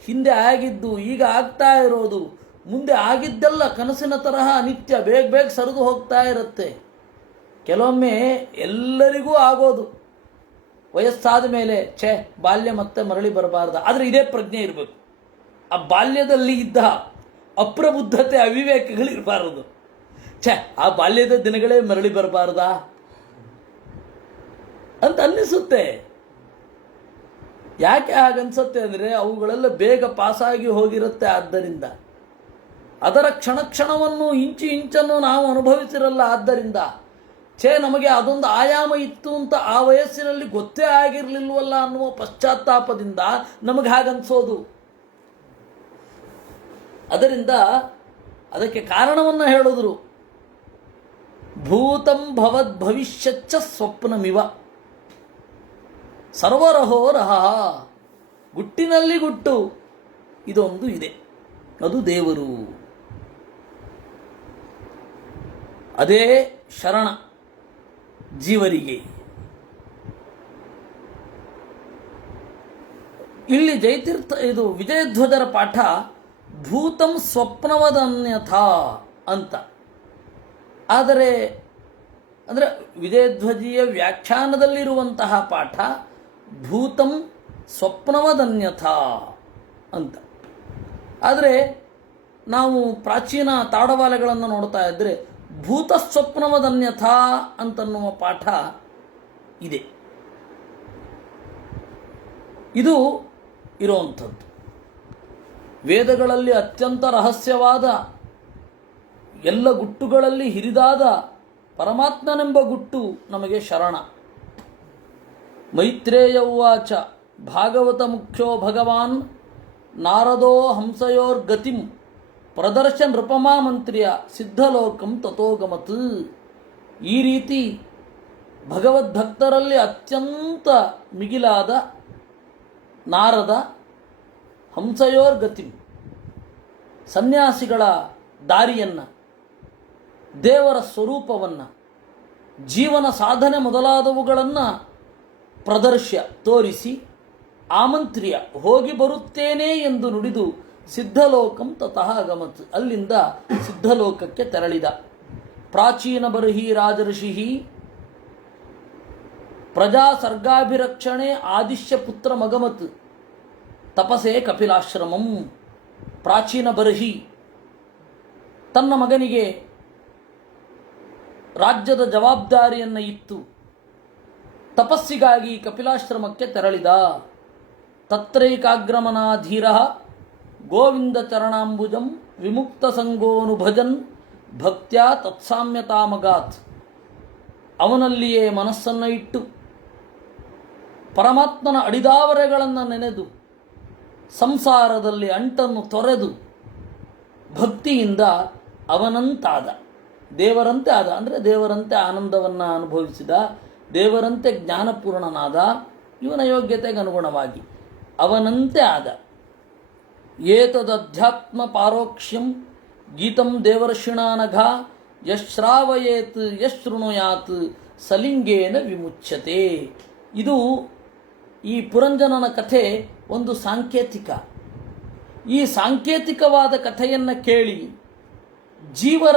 ಹಿಂದೆ ಆಗಿದ್ದು, ಈಗ ಆಗ್ತಾ ಇರೋದು, ಮುಂದೆ ಆಗಿದ್ದೆಲ್ಲ ಕನಸಿನ ತರಹ ಅನಿತ್ಯ, ಬೇಗ ಬೇಗ ಸರಿದು ಹೋಗ್ತಾ ಇರುತ್ತೆ. ಕೆಲವೊಮ್ಮೆ ಎಲ್ಲರಿಗೂ ಆಗೋದು ವಯಸ್ಸಾದ ಮೇಲೆ, ಬಾಲ್ಯ ಮತ್ತೆ ಮರಳಿ ಬರಬಾರ್ದ. ಆದರೆ ಇದೇ ಪ್ರಜ್ಞೆ ಇರಬೇಕು. ಆ ಬಾಲ್ಯದಲ್ಲಿ ಇದ್ದ ಅಪ್ರಬುದ್ಧತೆ, ಅವಿವೇಕಗಳಿರಬಾರದು. ಆ ಬಾಲ್ಯದ ದಿನಗಳೇ ಮರಳಿ ಬರಬಾರ್ದಾ ಅಂತ ಅನ್ನಿಸುತ್ತೆ. ಯಾಕೆ ಹಾಗನ್ಸುತ್ತೆ ಅಂದರೆ ಅವುಗಳೆಲ್ಲ ಬೇಗ ಪಾಸಾಗಿ ಹೋಗಿರುತ್ತೆ. ಆದ್ದರಿಂದ ಅದರ ಕ್ಷಣ ಕ್ಷಣವನ್ನು, ಇಂಚು ಇಂಚನ್ನು ನಾವು ಅನುಭವಿಸಿರಲ್ಲ. ಆದ್ದರಿಂದ ನಮಗೆ ಅದೊಂದು ಆಯಾಮ ಇತ್ತು ಅಂತ ಆ ವಯಸ್ಸಿನಲ್ಲಿ ಗೊತ್ತೇ ಆಗಿರಲಿಲ್ವಲ್ಲ ಅನ್ನುವ ಪಶ್ಚಾತ್ತಾಪದಿಂದ ನಮಗೆ ಹಾಗನ್ಸೋದು. ಅದರಿಂದ ಅದಕ್ಕೆ ಕಾರಣವನ್ನು ಹೇಳಿದ್ರು. ಭೂತಂ ಭವದ್ ಭವಿಷ್ಯಚ್ಚ ಸ್ವಪ್ನಮಿವ ಸರ್ವರಹೋ ರಹ. ಗುಟ್ಟಿನಲ್ಲಿ ಗುಟ್ಟು ಇದೊಂದು ಇದೆ, ಅದು ದೇವರು. ಅದೇ ಶರಣ ಜೀವರಿಗೆ. ಇಲ್ಲಿ ಜಯತೀರ್ಥ, ಇದು ವಿಜಯಧ್ವಜರ ಪಾಠ ಭೂತಂ ಸ್ವಪ್ನವದನ್ಯಥಾ ಅಂತ. ಆದರೆ ಅಂದರೆ ವಿಜಯಧ್ವಜಿಯ ವ್ಯಾಖ್ಯಾನದಲ್ಲಿರುವಂತಹ ಪಾಠ ಭೂತಂ ಸ್ವಪ್ನವದನ್ಯಥಾ ಅಂತ. ಆದರೆ ನಾವು ಪ್ರಾಚೀನ ತಾಡವಾಲೆಗಳನ್ನು ನೋಡ್ತಾ ಇದ್ದರೆ ಭೂತ ಸ್ವಪ್ನವದನ್ಯಥಾ ಅಂತನ್ನುವ ಪಾಠ ಇದೆ. ಇದು ಇರುವಂಥದ್ದು ವೇದಗಳಲ್ಲಿ ಅತ್ಯಂತ ರಹಸ್ಯವಾದ, ಎಲ್ಲ ಗುಟ್ಟುಗಳಲ್ಲಿ ಹಿರಿದಾದ ಪರಮಾತ್ಮನೆಂಬ ಗುಟ್ಟು ನಮಗೆ ಶರಣ. ಮೈತ್ರೇಯ ಉವಾಚ ಭಾಗವತ ಮುಖ್ಯೋ ಭಗವಾನ್ ನಾರದೋ ಹಂಸಯೋರ್ಗತಿಂ ಪ್ರದರ್ಶ ನೃಪಮಾ ಮಂತ್ರಿಯ ಸಿದ್ಧಲೋಕಂ ತಥೋಗಮತ್. ಈ ರೀತಿ ಭಗವದ್ಭಕ್ತರಲ್ಲಿ ಅತ್ಯಂತ ಮಿಗಿಲಾದ ನಾರದ ಹಂಸಯೋರ್ಗತಿಂ, ಸನ್ಯಾಸಿಗಳ ದಾರಿಯನ್ನು, ದೇವರ ಸ್ವರೂಪವನ್ನು, ಜೀವನ ಸಾಧನೆ ಮೊದಲಾದವುಗಳನ್ನು ಪ್ರದರ್ಶ್ಯ ತೋರಿಸಿ ಆಮಂತ್ರ್ಯ ಹೋಗಿ ಬರುತ್ತೇನೆ ಎಂದು ನುಡಿದು ಸಿದ್ಧಲೋಕಂ ತತಃ ಅಗಮತ್, ಅಲ್ಲಿಂದ ಸಿದ್ಧಲೋಕಕ್ಕೆ ತೆರಳಿದ. ಪ್ರಾಚೀನ ಬರ್ಹಿ ರಾಜರ್ಷಿ ಪ್ರಜಾ ಸರ್ಗಾಭಿರಕ್ಷಣೆ ಆದಿಶ್ಯ ಪುತ್ರ ಮಗಮತ್ ತಪಸೇ ಕಪಿಲಾಶ್ರಮಂ. ಪ್ರಾಚೀನ ಬರ್ಹಿ ತನ್ನ ಮಗನಿಗೆ ರಾಜ್ಯದ ಜವಾಬ್ದಾರಿಯನ್ನು ಇತ್ತು ತಪಸ್ಸಿಗಾಗಿ ಕಪಿಲಾಶ್ರಮಕ್ಕೆ ತೆರಳಿದ. ತತ್ರೈಕಾಗ್ರಮನಾಧೀರ ಗೋವಿಂದ ಚರಣಾಂಬುಜಂ ವಿಮುಕ್ತ ಸಂಗೋನುಭಜನ್ ಭಕ್ತ್ಯಾ ತತ್ಸಾಮ್ಯತಾಮಗಾತ್. ಅವನಲ್ಲಿಯೇ ಮನಸ್ಸನ್ನು ಇಟ್ಟು ಪರಮಾತ್ಮನ ಅಡಿದಾವರೆಗಳನ್ನು ನೆನೆದು ಸಂಸಾರದಲ್ಲಿ ಅಂಟನ್ನು ತೊರೆದು ಭಕ್ತಿಯಿಂದ ಅವನಂತಾದ, ದೇವರಂತೆ ಆದ. ಅಂದರೆ ದೇವರಂತೆ ಆನಂದವನ್ನು ಅನುಭವಿಸಿದ, ದೇವರಂತೆ ಜ್ಞಾನಪೂರ್ಣನಾದ. ಇವನ ಯೋಗ್ಯತೆಗೆ ಅನುಗುಣವಾಗಿ ಅವನಂತೆ ಆದ. ಏತದಧ್ಯಾತ್ಮ ಪಾರೋಕ್ಷ್ಯಂ ಗೀತಂ ದೇವರ್ಷಿಣಾನಘ ಯಶ್ರಾವಯೇತ್ ಯಶೃಣುಯಾತ್ ಸಲಿಂಗೇನ ವಿಮುಚ್ಯತೆ. ಇದು ಈ ಪುರಂಜನನ ಕಥೆ ಒಂದು ಸಾಂಕೇತಿಕ. ಈ ಸಾಂಕೇತಿಕವಾದ ಕಥೆಯನ್ನು ಕೇಳಿ ಜೀವರ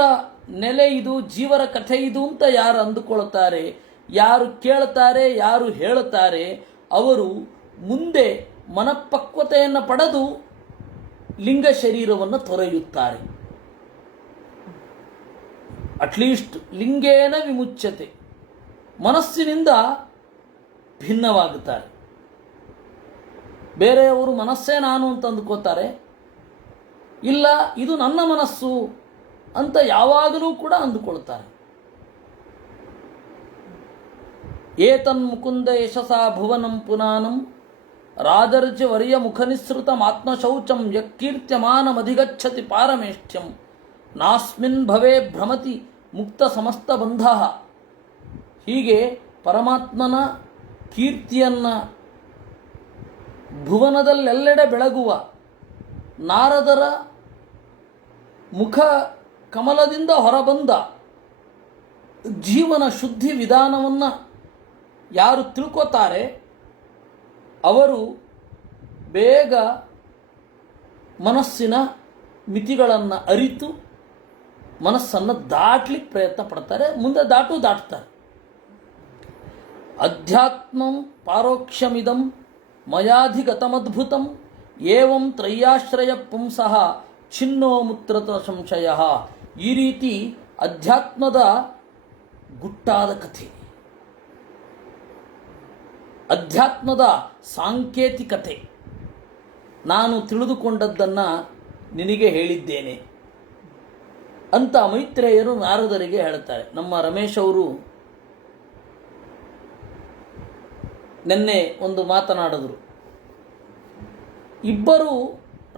ನೆಲೆ ಇದು, ಜೀವರ ಕಥೆ ಇದು ಅಂತ ಯಾರು ಅಂದುಕೊಳ್ತಾರೆ, ಯಾರು ಕೇಳ್ತಾರೆ, ಯಾರು ಹೇಳುತ್ತಾರೆ, ಅವರು ಮುಂದೆ ಮನಪಕ್ವತೆಯನ್ನು ಪಡೆದು ಲಿಂಗ ಶರೀರವನ್ನು ತೊರೆಯುತ್ತಾರೆ. ಅಟ್ಲೀಸ್ಟ್ ಲಿಂಗೇನ ವಿಮುಚ್ಯತೆ, ಮನಸ್ಸಿನಿಂದ ಭಿನ್ನವಾಗುತ್ತಾರೆ. ಬೇರೆಯವರು ಮನಸ್ಸೇ ನಾನು ಅಂತ ಅಂದುಕೋತಾರೆ, ಇಲ್ಲ ಇದು ನನ್ನ ಮನಸ್ಸು ಅಂತ ಯಾವಾಗಲೂ ಕೂಡ ಅಂದುಕೊಳ್ತಾರೆ. ಏತನ್ಮುಕುಂದ ಯಶಸಾ ಭುವನಂ ಪುನಾನಂ ರಾಜರ್ಜಿವರ್ಯ ಮುಖನಿಸೃತಂ ಆತ್ಮಶೌಚಂ ಯಕೀರ್ತ್ಯಮಾನಮಧಿಗಚ್ಚತಿ ಪಾರಮೇಷ್ಠ್ಯಂ ನಾಸ್ಮಿನ್ ಭವೇ ಭ್ರಮತಿ ಮುಕ್ತ ಸಮಸ್ತ ಬಂಧ. ಹೀಗೆ ಪರಮಾತ್ಮನ ಕೀರ್ತಿಯನ್ನು ಭುವನದಲ್ಲೆಲ್ಲೆಡೆ ಬೆಳಗುವ ನಾರದರ ಮುಖ ಕಮಲದಿಂದ ಹೊರಬಂದ ಜೀವನ ಶುದ್ಧಿ ವಿಧಾನವನ್ನು ಯಾರು ತಿಳ್ಕೋತಾರೆ ಅವರು ಬೇಗ ಮನಸ್ಸಿನ ಮಿತಿಗಳನ್ನು ಅರಿತು ಮನಸ್ಸನ್ನು ದಾಟ್ಲಿಕ್ಕೆ ಪ್ರಯತ್ನ ಪಡ್ತಾರೆ, ಮುಂದೆ ದಾಟ್ತಾರೆ. ಅಧ್ಯಾತ್ಮಂ ಪಾರೋಕ್ಷಮಿದಂ ಮಯಾಧಿಗತಮದ್ಭುತಂ ಏವಂ ತ್ರಯ್ಯಾಶ್ರಯ ಪುಂಸಃ ಛಿನ್ನೋ ಮುತ್ರತ ಸಂಶಯ. ಈ ರೀತಿ ಅಧ್ಯಾತ್ಮದ ಗುಟ್ಟಾದ ಕಥೆ, ಅಧ್ಯಾತ್ಮದ ಸಾಂಕೇತಿಕತೆ ನಾನು ತಿಳಿದುಕೊಂಡದ್ದನ್ನು ನಿನಗೆ ಹೇಳಿದ್ದೇನೆ ಅಂತ ಮೈತ್ರೇಯರು ನಾರದರಿಗೆ ಹೇಳ್ತಾರೆ. ನಮ್ಮ ರಮೇಶ್ ಅವರು ನಿನ್ನೆ ಒಂದು ಮಾತನಾಡಿದರು. ಇಬ್ಬರು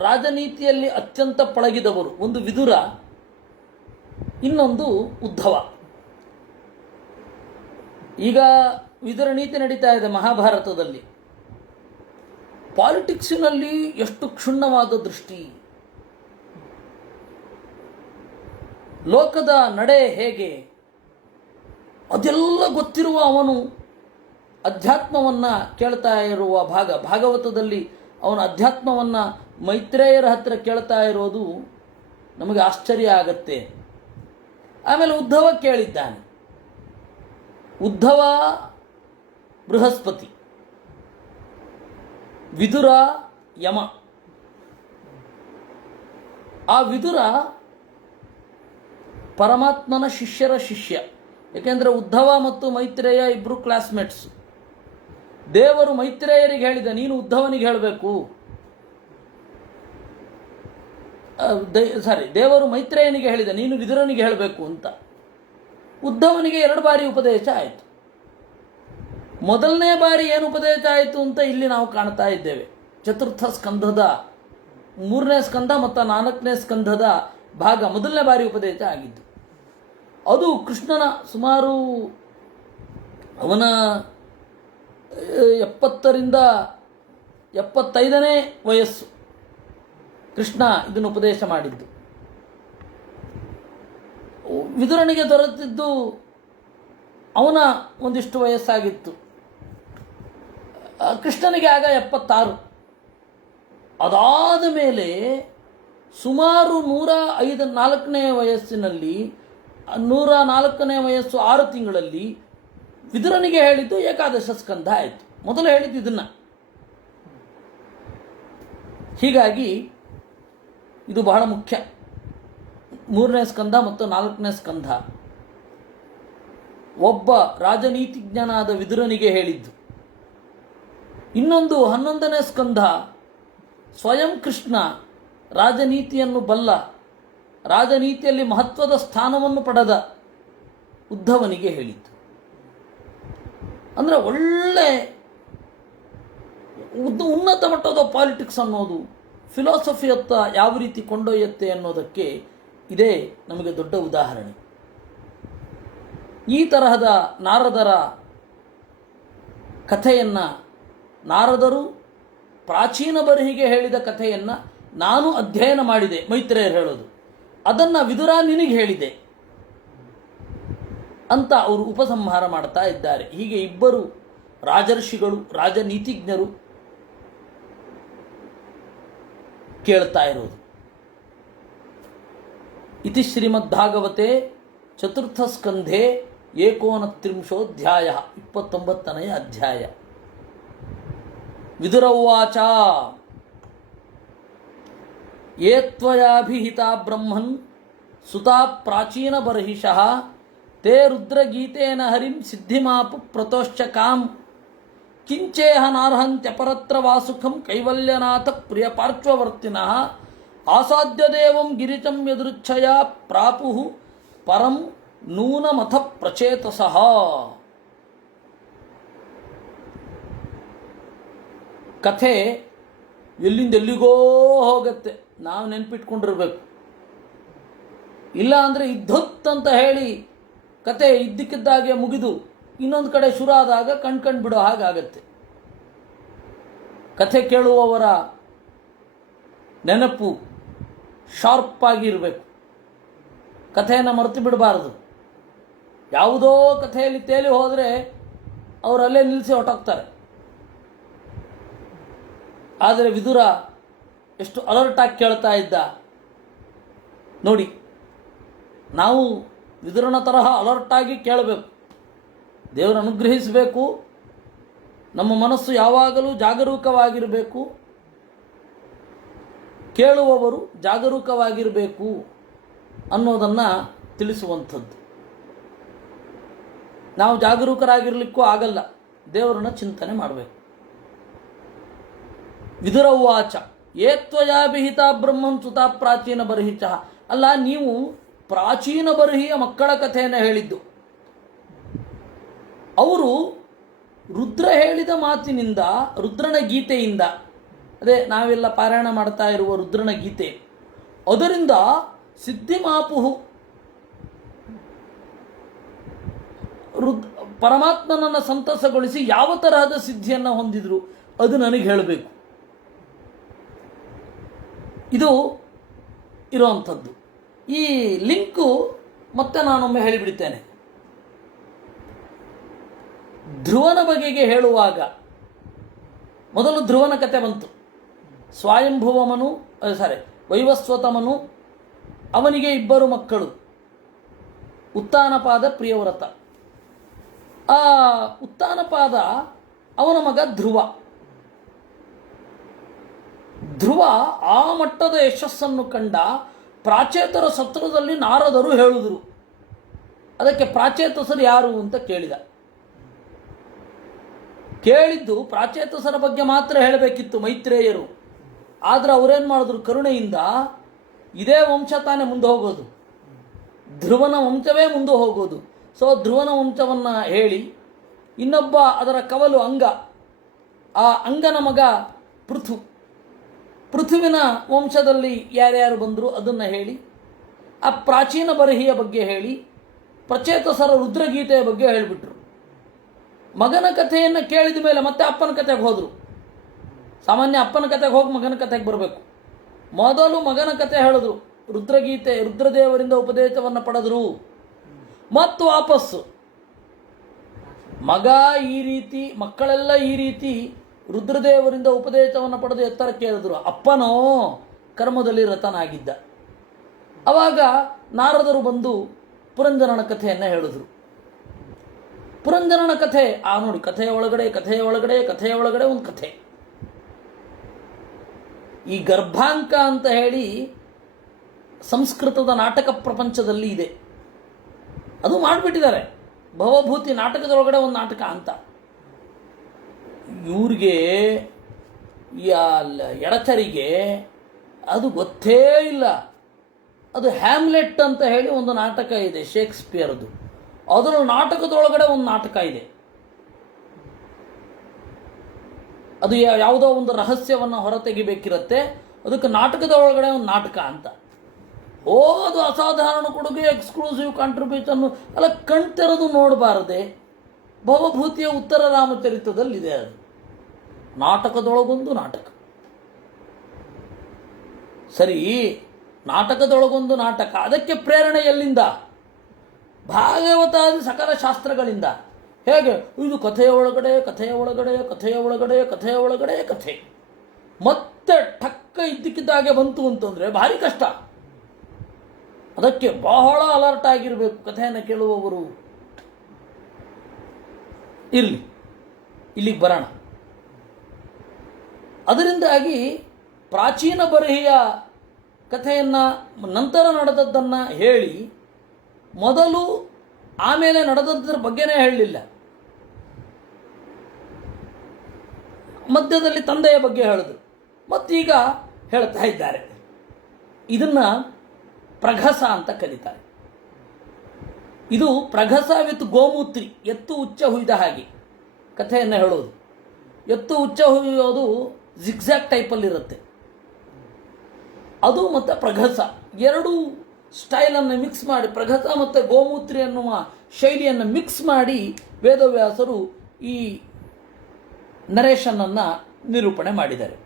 ರಾಜನೀತಿಯಲ್ಲಿ ಅತ್ಯಂತ ಪಳಗಿದವರು, ಒಂದು ವಿದುರ, ಇನ್ನೊಂದು ಉದ್ಧವ. ಈಗ ವಿದುರ ನೀತಿ ನಡೀತಾ ಇದೆ ಮಹಾಭಾರತದಲ್ಲಿ. ಪಾಲಿಟಿಕ್ಸಿನಲ್ಲಿ ಎಷ್ಟು ಕ್ಷುಣ್ಣವಾದ ದೃಷ್ಟಿ, ಲೋಕದ ನಡೆ ಹೇಗೆ, ಅದೆಲ್ಲ ಗೊತ್ತಿರುವ ಅವನು ಅಧ್ಯಾತ್ಮವನ್ನು ಕೇಳ್ತಾ ಇರುವ ಭಾಗವತದಲ್ಲಿ ಅವನ ಅಧ್ಯಾತ್ಮವನ್ನು ಮೈತ್ರೇಯರ ಹತ್ತಿರ ಕೇಳ್ತಾ ಇರೋದು ನಮಗೆ ಆಶ್ಚರ್ಯ ಆಗತ್ತೆ. ಆಮೇಲೆ ಉದ್ಧವ ಕೇಳಿದ್ದಾನೆ. ಉದ್ಧವ ಬೃಹಸ್ಪತಿ, ವಿದುರ ಯಮ. ಆ ವಿದುರ ಪರಮಾತ್ಮನ ಶಿಷ್ಯರ ಶಿಷ್ಯ. ಏಕೆಂದರೆ ಉದ್ಧವ ಮತ್ತು ಮೈತ್ರೇಯ ಇಬ್ಬರು ಕ್ಲಾಸ್ಮೇಟ್ಸ್. ದೇವರು ಮೈತ್ರೇಯರಿಗೆ ಹೇಳಿದ, ನೀನು ಉದ್ಧವನಿಗೆ ಹೇಳಬೇಕು. ದೇವರು ಮೈತ್ರೇಯನಿಗೆ ಹೇಳಿದ, ನೀನು ವಿದುರನಿಗೆ ಹೇಳಬೇಕು ಅಂತ. ಉದ್ಧವನಿಗೆ 2 ಬಾರಿ ಉಪದೇಶ ಆಯಿತು. ಮೊದಲನೇ ಬಾರಿ ಏನು ಉಪದೇಶ ಆಯಿತು ಅಂತ ಇಲ್ಲಿ ನಾವು ಕಾಣ್ತಾ ಇದ್ದೇವೆ. ಚತುರ್ಥ ಸ್ಕಂಧದ 3ನೇ ಸ್ಕಂಧ ಮತ್ತು 4ನೇ ಸ್ಕಂಧದ ಭಾಗ ಮೊದಲನೇ ಬಾರಿ ಉಪದೇಶ ಆಗಿದ್ದು. ಅದು ಕೃಷ್ಣನ ಸುಮಾರು ಅವನ 70ರಿಂದ 75ನೇ ವಯಸ್ಸು ಕೃಷ್ಣ ಇದನ್ನು ಉಪದೇಶ ಮಾಡಿದ್ದು. ವಿದುರನಿಗೆ ದೊರೆತಿದ್ದು ಅವನ ಒಂದಿಷ್ಟು ವಯಸ್ಸಾಗಿತ್ತು. ಕೃಷ್ಣನಿಗೆ ಆಗ 76. ಅದಾದ ಮೇಲೆ ಸುಮಾರು 104ನೇ ವಯಸ್ಸಿನಲ್ಲಿ 104ನೇ ವಯಸ್ಸು 6 ತಿಂಗಳಲ್ಲಿ ವಿದುರನಿಗೆ ಹೇಳಿದ್ದು ಏಕಾದಶ ಸ್ಕಂಧ ಆಯಿತು. ಮೊದಲು ಹೇಳಿದ್ದು ಇದನ್ನು. ಹೀಗಾಗಿ ಇದು ಬಹಳ ಮುಖ್ಯ. 3ನೇ ಸ್ಕಂಧ ಮತ್ತು 4ನೇ ಸ್ಕಂಧ. ಒಬ್ಬ ರಾಜನೀತಿಜ್ಞನಾದ ವಿದುರನಿಗೆ ಹೇಳಿದ್ದು. ಇನ್ನೊಂದು 11ನೇ ಸ್ಕಂಧ ಸ್ವಯಂ ಕೃಷ್ಣ ರಾಜನೀತಿಯನ್ನು ಬಲ್ಲ, ರಾಜನೀತಿಯಲ್ಲಿ ಮಹತ್ವದ ಸ್ಥಾನವನ್ನು ಪಡೆದ ಉದ್ಧವನಿಗೆ ಹೇಳಿದ್ದು. ಅಂದರೆ ಒಳ್ಳೆ ಉನ್ನತ ಮಟ್ಟದ ಪಾಲಿಟಿಕ್ಸ್ ಅನ್ನೋದು ಫಿಲಾಸಫಿಯತ್ತ ಯಾವ ರೀತಿ ಕೊಂಡೊಯ್ಯುತ್ತೆ ಅನ್ನೋದಕ್ಕೆ ಇದೇ ನಮಗೆ ದೊಡ್ಡ ಉದಾಹರಣೆ. ಈ ತರಹದ ನಾರದರ ಕಥೆಯನ್ನು, ನಾರದರು ಪ್ರಾಚೀನ ಬರಹಿಗೆ ಹೇಳಿದ ಕಥೆಯನ್ನು ನಾನು ಅಧ್ಯಯನ ಮಾಡಿದೆ, ಮೈತ್ರೇಯರು ಹೇಳೋದು, ಅದನ್ನು ವಿದುರ ನಿನಗೆ ಹೇಳಿದೆ ಅಂತ ಅವರು ಉಪಸಂಹಾರ ಮಾಡ್ತಾ ಇದ್ದಾರೆ. ಹೀಗೆ ಇಬ್ಬರು ರಾಜರ್ಷಿಗಳು, ರಾಜನೀತಿಜ್ಞರು ಕೇಳ್ತಾ ಇರೋದು. ಇತಿ ಶ್ರೀಮದ್ಭಾಗವತೆ ಚತುರ್ಥ ಸ್ಕಂಧೆ 29 29ನೇ ಅಧ್ಯಾಯ. ವಿದುರ ಉವಾಚ ಯೇ ತ್ವಯಾಭಿಹಿತಾ ಬ್ರಹ್ಮನ್ ಸುತಾ ಪ್ರಾಚೀನ ಬರ್ಹಿಷಃ ತೇ ರುದ್ರಗೀತೇನ ಹರಿಂ ಸಿದ್ಧಿಮಾಪು ಪ್ರತೋಶ್ಚಕಾಂ ಕಿಂಚೇಹ ನಾರ್ಹಂತ್ಯಪರತ್ರ ವಾಸುಖಂ ಕೈವಲ್ಯನಾಥ ಪ್ರಿಯ ಪಾರ್ಶ್ವವರ್ತಿನಃ ಆಸಾದ್ಯ ದೇವಂ ಗಿರಿಚಂ ಯದೃಚ್ಛಯ ಪ್ರಾಪುಃ ಪರಂ ನೂನಮಥ ಪ್ರಚೇತಸಃ. ಕಥೆ ಎಲ್ಲಿಂದ ಎಲ್ಲಿಗೋ ಹೋಗುತ್ತೆ, ನಾವು ನೆನ್ಪಿಟ್ಕೊಂಡಿರ್ಬೇಕು. ಇಲ್ಲ ಅಂದರೆ ಇದ್ದೊತ್ತಂತ ಹೇಳಿ ಕತೆ ಇದ್ದಕ್ಕಿದ್ದಾಗೆ ಮುಗಿದು ಇನ್ನೊಂದು ಕಡೆ ಶುರು ಆದಾಗ ಕಣ್ಕಂಡು ಬಿಡೋ ಹಾಗಾಗತ್ತೆ. ಕಥೆ ಕೇಳುವವರ ನೆನಪು ಶಾರ್ಪ್ ಆಗಿರಬೇಕು, ಕಥೆಯನ್ನು ಮರೆತು ಬಿಡಬಾರದು. ಯಾವುದೋ ಕಥೆಯಲ್ಲಿ ತೇಲಿ ಹೋದರೆ ಅವರಲ್ಲೇ ನಿಲ್ಲಿಸಿ ಹೊರಟೋಗ್ತಾರೆ. ಆದರೆ ವಿದುರ ಎಷ್ಟು ಅಲರ್ಟಾಗಿ ಕೇಳ್ತಾ ಇದ್ದ ನೋಡಿ. ನಾವು ವಿದುರನ ತರಹ ಅಲರ್ಟಾಗಿ ಕೇಳಬೇಕು, ದೇವರು ಅನುಗ್ರಹಿಸಬೇಕು, ನಮ್ಮ ಮನಸ್ಸು ಯಾವಾಗಲೂ ಜಾಗರೂಕವಾಗಿರಬೇಕು, ಕೇಳುವವರು ಜಾಗರೂಕವಾಗಿರಬೇಕು ಅನ್ನೋದನ್ನು ತಿಳಿಸುವಂಥದ್ದು. ನಾವು ಜಾಗರೂಕರಾಗಿರಲಿಕ್ಕೂ ಆಗಲ್ಲ, ದೇವರನ್ನ ಚಿಂತನೆ ಮಾಡಬೇಕು. ವಿದುರ ಉವಾಚ ಯೇ ತ್ವಯಾಭಿಹಿತ ಬ್ರಹ್ಮನ್ ಸುತಾ ಪ್ರಾಚೀನ ಬರ್ಹಿಚ. ಅಲ್ಲ, ನೀವು ಪ್ರಾಚೀನ ಬರ್ಹಿಯ ಮಕ್ಕಳ ಕಥೆಯನ್ನು ಹೇಳಿದ್ದು. ಅವರು ರುದ್ರ ಹೇಳಿದ ಮಾತಿನಿಂದ, ರುದ್ರನ ಗೀತೆಯಿಂದ, ಅದೇ ನಾವೆಲ್ಲ ಪಾರಾಯಣ ಮಾಡ್ತಾ ಇರುವ ರುದ್ರನ ಗೀತೆ, ಅದರಿಂದ ಸಿದ್ಧಿಮಾಪುಹು, ಪರಮಾತ್ಮನನ್ನು ಸಂತಸಗೊಳಿಸಿ ಯಾವ ತರಹದ ಸಿದ್ಧಿಯನ್ನು ಹೊಂದಿದ್ರು ಅದು ನನಗೆ ಹೇಳಬೇಕು. ಇದು ಇರುವಂಥದ್ದು. ಈ ಲಿಂಕು ಮತ್ತೆ ನಾನೊಮ್ಮೆ ಹೇಳಿಬಿಡ್ತೇನೆ. ಧ್ರುವನ ಬಗೆಗೆ ಹೇಳುವಾಗ ಮೊದಲು ಧ್ರುವನ ಕತೆ ಬಂತು. ಸ್ವಯಂಭುವಮನು, ವೈವಸ್ವತಮನು, ಅವನಿಗೆ 2 ಮಕ್ಕಳು, ಉತ್ತಾನಪಾದ, ಪ್ರಿಯವ್ರತ. ಆ ಉತ್ತಾನಪಾದ ಅವನ ಮಗ ಧ್ರುವ. ಧ್ರುವ ಆ ಮಟ್ಟದ ಯಶಸ್ಸನ್ನು ಕಂಡ ಪ್ರಾಚೇತರ ಸತ್ರದಲ್ಲಿ ನಾರದರು ಹೇಳಿದರು. ಅದಕ್ಕೆ ಪ್ರಾಚೇತಸರು ಯಾರು ಅಂತ ಕೇಳಿದ್ದು ಪ್ರಾಚೇತಸರ ಬಗ್ಗೆ ಮಾತ್ರ ಹೇಳಬೇಕಿತ್ತು ಮೈತ್ರೇಯರು. ಆದರೆ ಅವರೇನು ಮಾಡಿದ್ರು, ಕರುಣೆಯಿಂದ ಇದೇ ವಂಶ ತಾನೇ ಮುಂದೆ ಹೋಗೋದು, ಧ್ರುವನ ವಂಶವೇ ಮುಂದೆ ಹೋಗೋದು. ಸೊ ಧ್ರುವನ ವಂಶವನ್ನು ಹೇಳಿ, ಇನ್ನೊಬ್ಬ ಅದರ ಕವಲು ಅಂಗ, ಆ ಅಂಗನ ಮಗ ಪೃಥುವಿನ ವಂಶದಲ್ಲಿ ಯಾರ್ಯಾರು ಬಂದರು ಅದನ್ನು ಹೇಳಿ, ಆ ಪ್ರಾಚೀನ ಬರ್ಹಿಯ ಬಗ್ಗೆ ಹೇಳಿ, ಪ್ರಚೇತಸರ ರುದ್ರಗೀತೆಯ ಬಗ್ಗೆ ಹೇಳಿಬಿಟ್ರು. ಮಗನ ಕಥೆಯನ್ನು ಕೇಳಿದ ಮೇಲೆ ಮತ್ತೆ ಅಪ್ಪನ ಕಥೆಗೆ ಹೋದರು. ಸಾಮಾನ್ಯ ಅಪ್ಪನ ಕಥೆಗೆ ಹೋಗಿ ಮಗನ ಕಥೆಗೆ ಬರಬೇಕು. ಮೊದಲು ಮಗನ ಕಥೆ ಹೇಳಿದ್ರು, ರುದ್ರಗೀತೆ, ರುದ್ರದೇವರಿಂದ ಉಪದೇಶವನ್ನು ಪಡೆದರು. ಮತ್ತು ವಾಪಸ್ಸು ಮಗ ಈ ರೀತಿ, ಮಕ್ಕಳೆಲ್ಲ ಈ ರೀತಿ ರುದ್ರದೇವರಿಂದ ಉಪದೇಶವನ್ನು ಪಡೆದು ಎತ್ತರಕ್ಕೆ ಹೇಳಿದ್ರು. ಅಪ್ಪನೋ ಕರ್ಮದಲ್ಲಿ ರತನಾಗಿದ್ದ. ಆವಾಗ ನಾರದರು ಬಂದು ಪುರಂಜನನ ಕಥೆಯನ್ನು ಹೇಳಿದ್ರು. ಪುರಂಜನನ ಕಥೆ ನೋಡಿ, ಕಥೆಯ ಒಳಗಡೆ ಒಂದು ಕಥೆ. ಈ ಗರ್ಭಾಂಕ ಅಂತ ಹೇಳಿ ಸಂಸ್ಕೃತದ ನಾಟಕ ಪ್ರಪಂಚದಲ್ಲಿ ಇದೆ. ಅದು ಮಾಡಿಬಿಟ್ಟಿದ್ದಾರೆ. ಭವಭೂತಿ ನಾಟಕದೊಳಗಡೆ ಒಂದು ನಾಟಕ ಅಂತ. ಇವ್ರಿಗೆ ಎಡಚರಿಗೆ ಅದು ಗೊತ್ತೇ ಇಲ್ಲ. ಅದು ಹ್ಯಾಮ್ಲೆಟ್ ಅಂತ ಹೇಳಿ ಒಂದು ನಾಟಕ ಇದೆ ಶೇಕ್ಸ್ಪಿಯರ್ದು. ಅದರ ನಾಟಕದೊಳಗಡೆ ಒಂದು ನಾಟಕ ಇದೆ. ಅದು ಯಾವುದೋ ಒಂದು ರಹಸ್ಯವನ್ನು ಹೊರತೆಗಿಬೇಕಿರುತ್ತೆ, ಅದಕ್ಕೆ ನಾಟಕದ ಒಳಗಡೆ ಒಂದು ನಾಟಕ ಅಂತ. ಅದು ಅಸಾಧಾರಣ ಕೊಡುಗೆ, ಎಕ್ಸ್ಕ್ಲೂಸಿವ್ ಕಾಂಟ್ರಿಬ್ಯೂಷನ್ ಅಲ್ಲ, ಕಣ್ತೆರೆದು ನೋಡಬಾರದೆ. ಭವಭೂತಿಯ ಉತ್ತರ ರಾಮಚರಿತದಲ್ಲಿದೆ. ಅದು ನಾಟಕದೊಳಗೊಂದು ನಾಟಕ. ಸರಿ, ನಾಟಕದೊಳಗೊಂದು ನಾಟಕ, ಅದಕ್ಕೆ ಪ್ರೇರಣೆ ಎಲ್ಲಿಂದ? ಭಾಗವತಾದಿ ಸಕಲ ಶಾಸ್ತ್ರಗಳಿಂದ. ಹೇಗೆ? ಇದು ಕಥೆಯ ಒಳಗಡೆ ಕಥೆಯ ಒಳಗಡೆ ಕಥೆಯ ಒಳಗಡೆ ಕಥೆಯ ಒಳಗಡೆ ಕಥೆ, ಮತ್ತೆ ಠಕ್ಕ ಇದ್ದಕ್ಕಿದ್ದಾಗೆ ಬಂತು ಅಂತಂದರೆ ಭಾರಿ ಕಷ್ಟ. ಅದಕ್ಕೆ ಬಹಳ ಅಲರ್ಟ್ ಆಗಿರಬೇಕು ಕಥೆಯನ್ನು ಕೇಳುವವರು. ಇಲ್ಲಿಗೆ ಬರೋಣ. ಅದರಿಂದಾಗಿ ಪ್ರಾಚೀನ ಬರಹಿಯ ಕಥೆಯನ್ನು ನಂತರ ನಡೆದದ್ದನ್ನು ಹೇಳಿ, ಮೊದಲು ಆಮೇಲೆ ನಡೆದದ್ದರ ಬಗ್ಗೆನೇ ಹೇಳಲಿಲ್ಲ. ಮಧ್ಯದಲ್ಲಿ ತಂದೆಯ ಬಗ್ಗೆ ಹೇಳಿದ್ರು, ಮತ್ತೀಗ ಹೇಳ್ತಾ ಇದ್ದಾರೆ. ಇದನ್ನು ಪ್ರಘಸ ಅಂತ ಕರೀತಾರೆ. ಇದು ಪ್ರಘಸ ವಿತ್ ಗೋಮೂತ್ರಿ, ಎತ್ತು ಉಚ್ಚ ಹುಯ್ದ ಹಾಗೆ ಕಥೆಯನ್ನು ಹೇಳೋದು. ಎತ್ತು ಉಚ್ಚ ಹುಯ್ಯೋದು ಜಿಗ್ಜ್ಯಾಕ್ ಟೈಪಲ್ಲಿರುತ್ತೆ. ಅದು ಮತ್ತು ಪ್ರಘಸ ಎರಡು ಸ್ಟೈಲನ್ನು ಮಿಕ್ಸ್ ಮಾಡಿ, ಪ್ರಘಸ ಮತ್ತು ಗೋಮೂತ್ರಿ ಅನ್ನುವ ಶೈಲಿಯನ್ನು ಮಿಕ್ಸ್ ಮಾಡಿ ವೇದವ್ಯಾಸರು ಈ ನರೇಶನನ್ನು ನಿರೂಪಣೆ ಮಾಡಿದ್ದಾರೆ.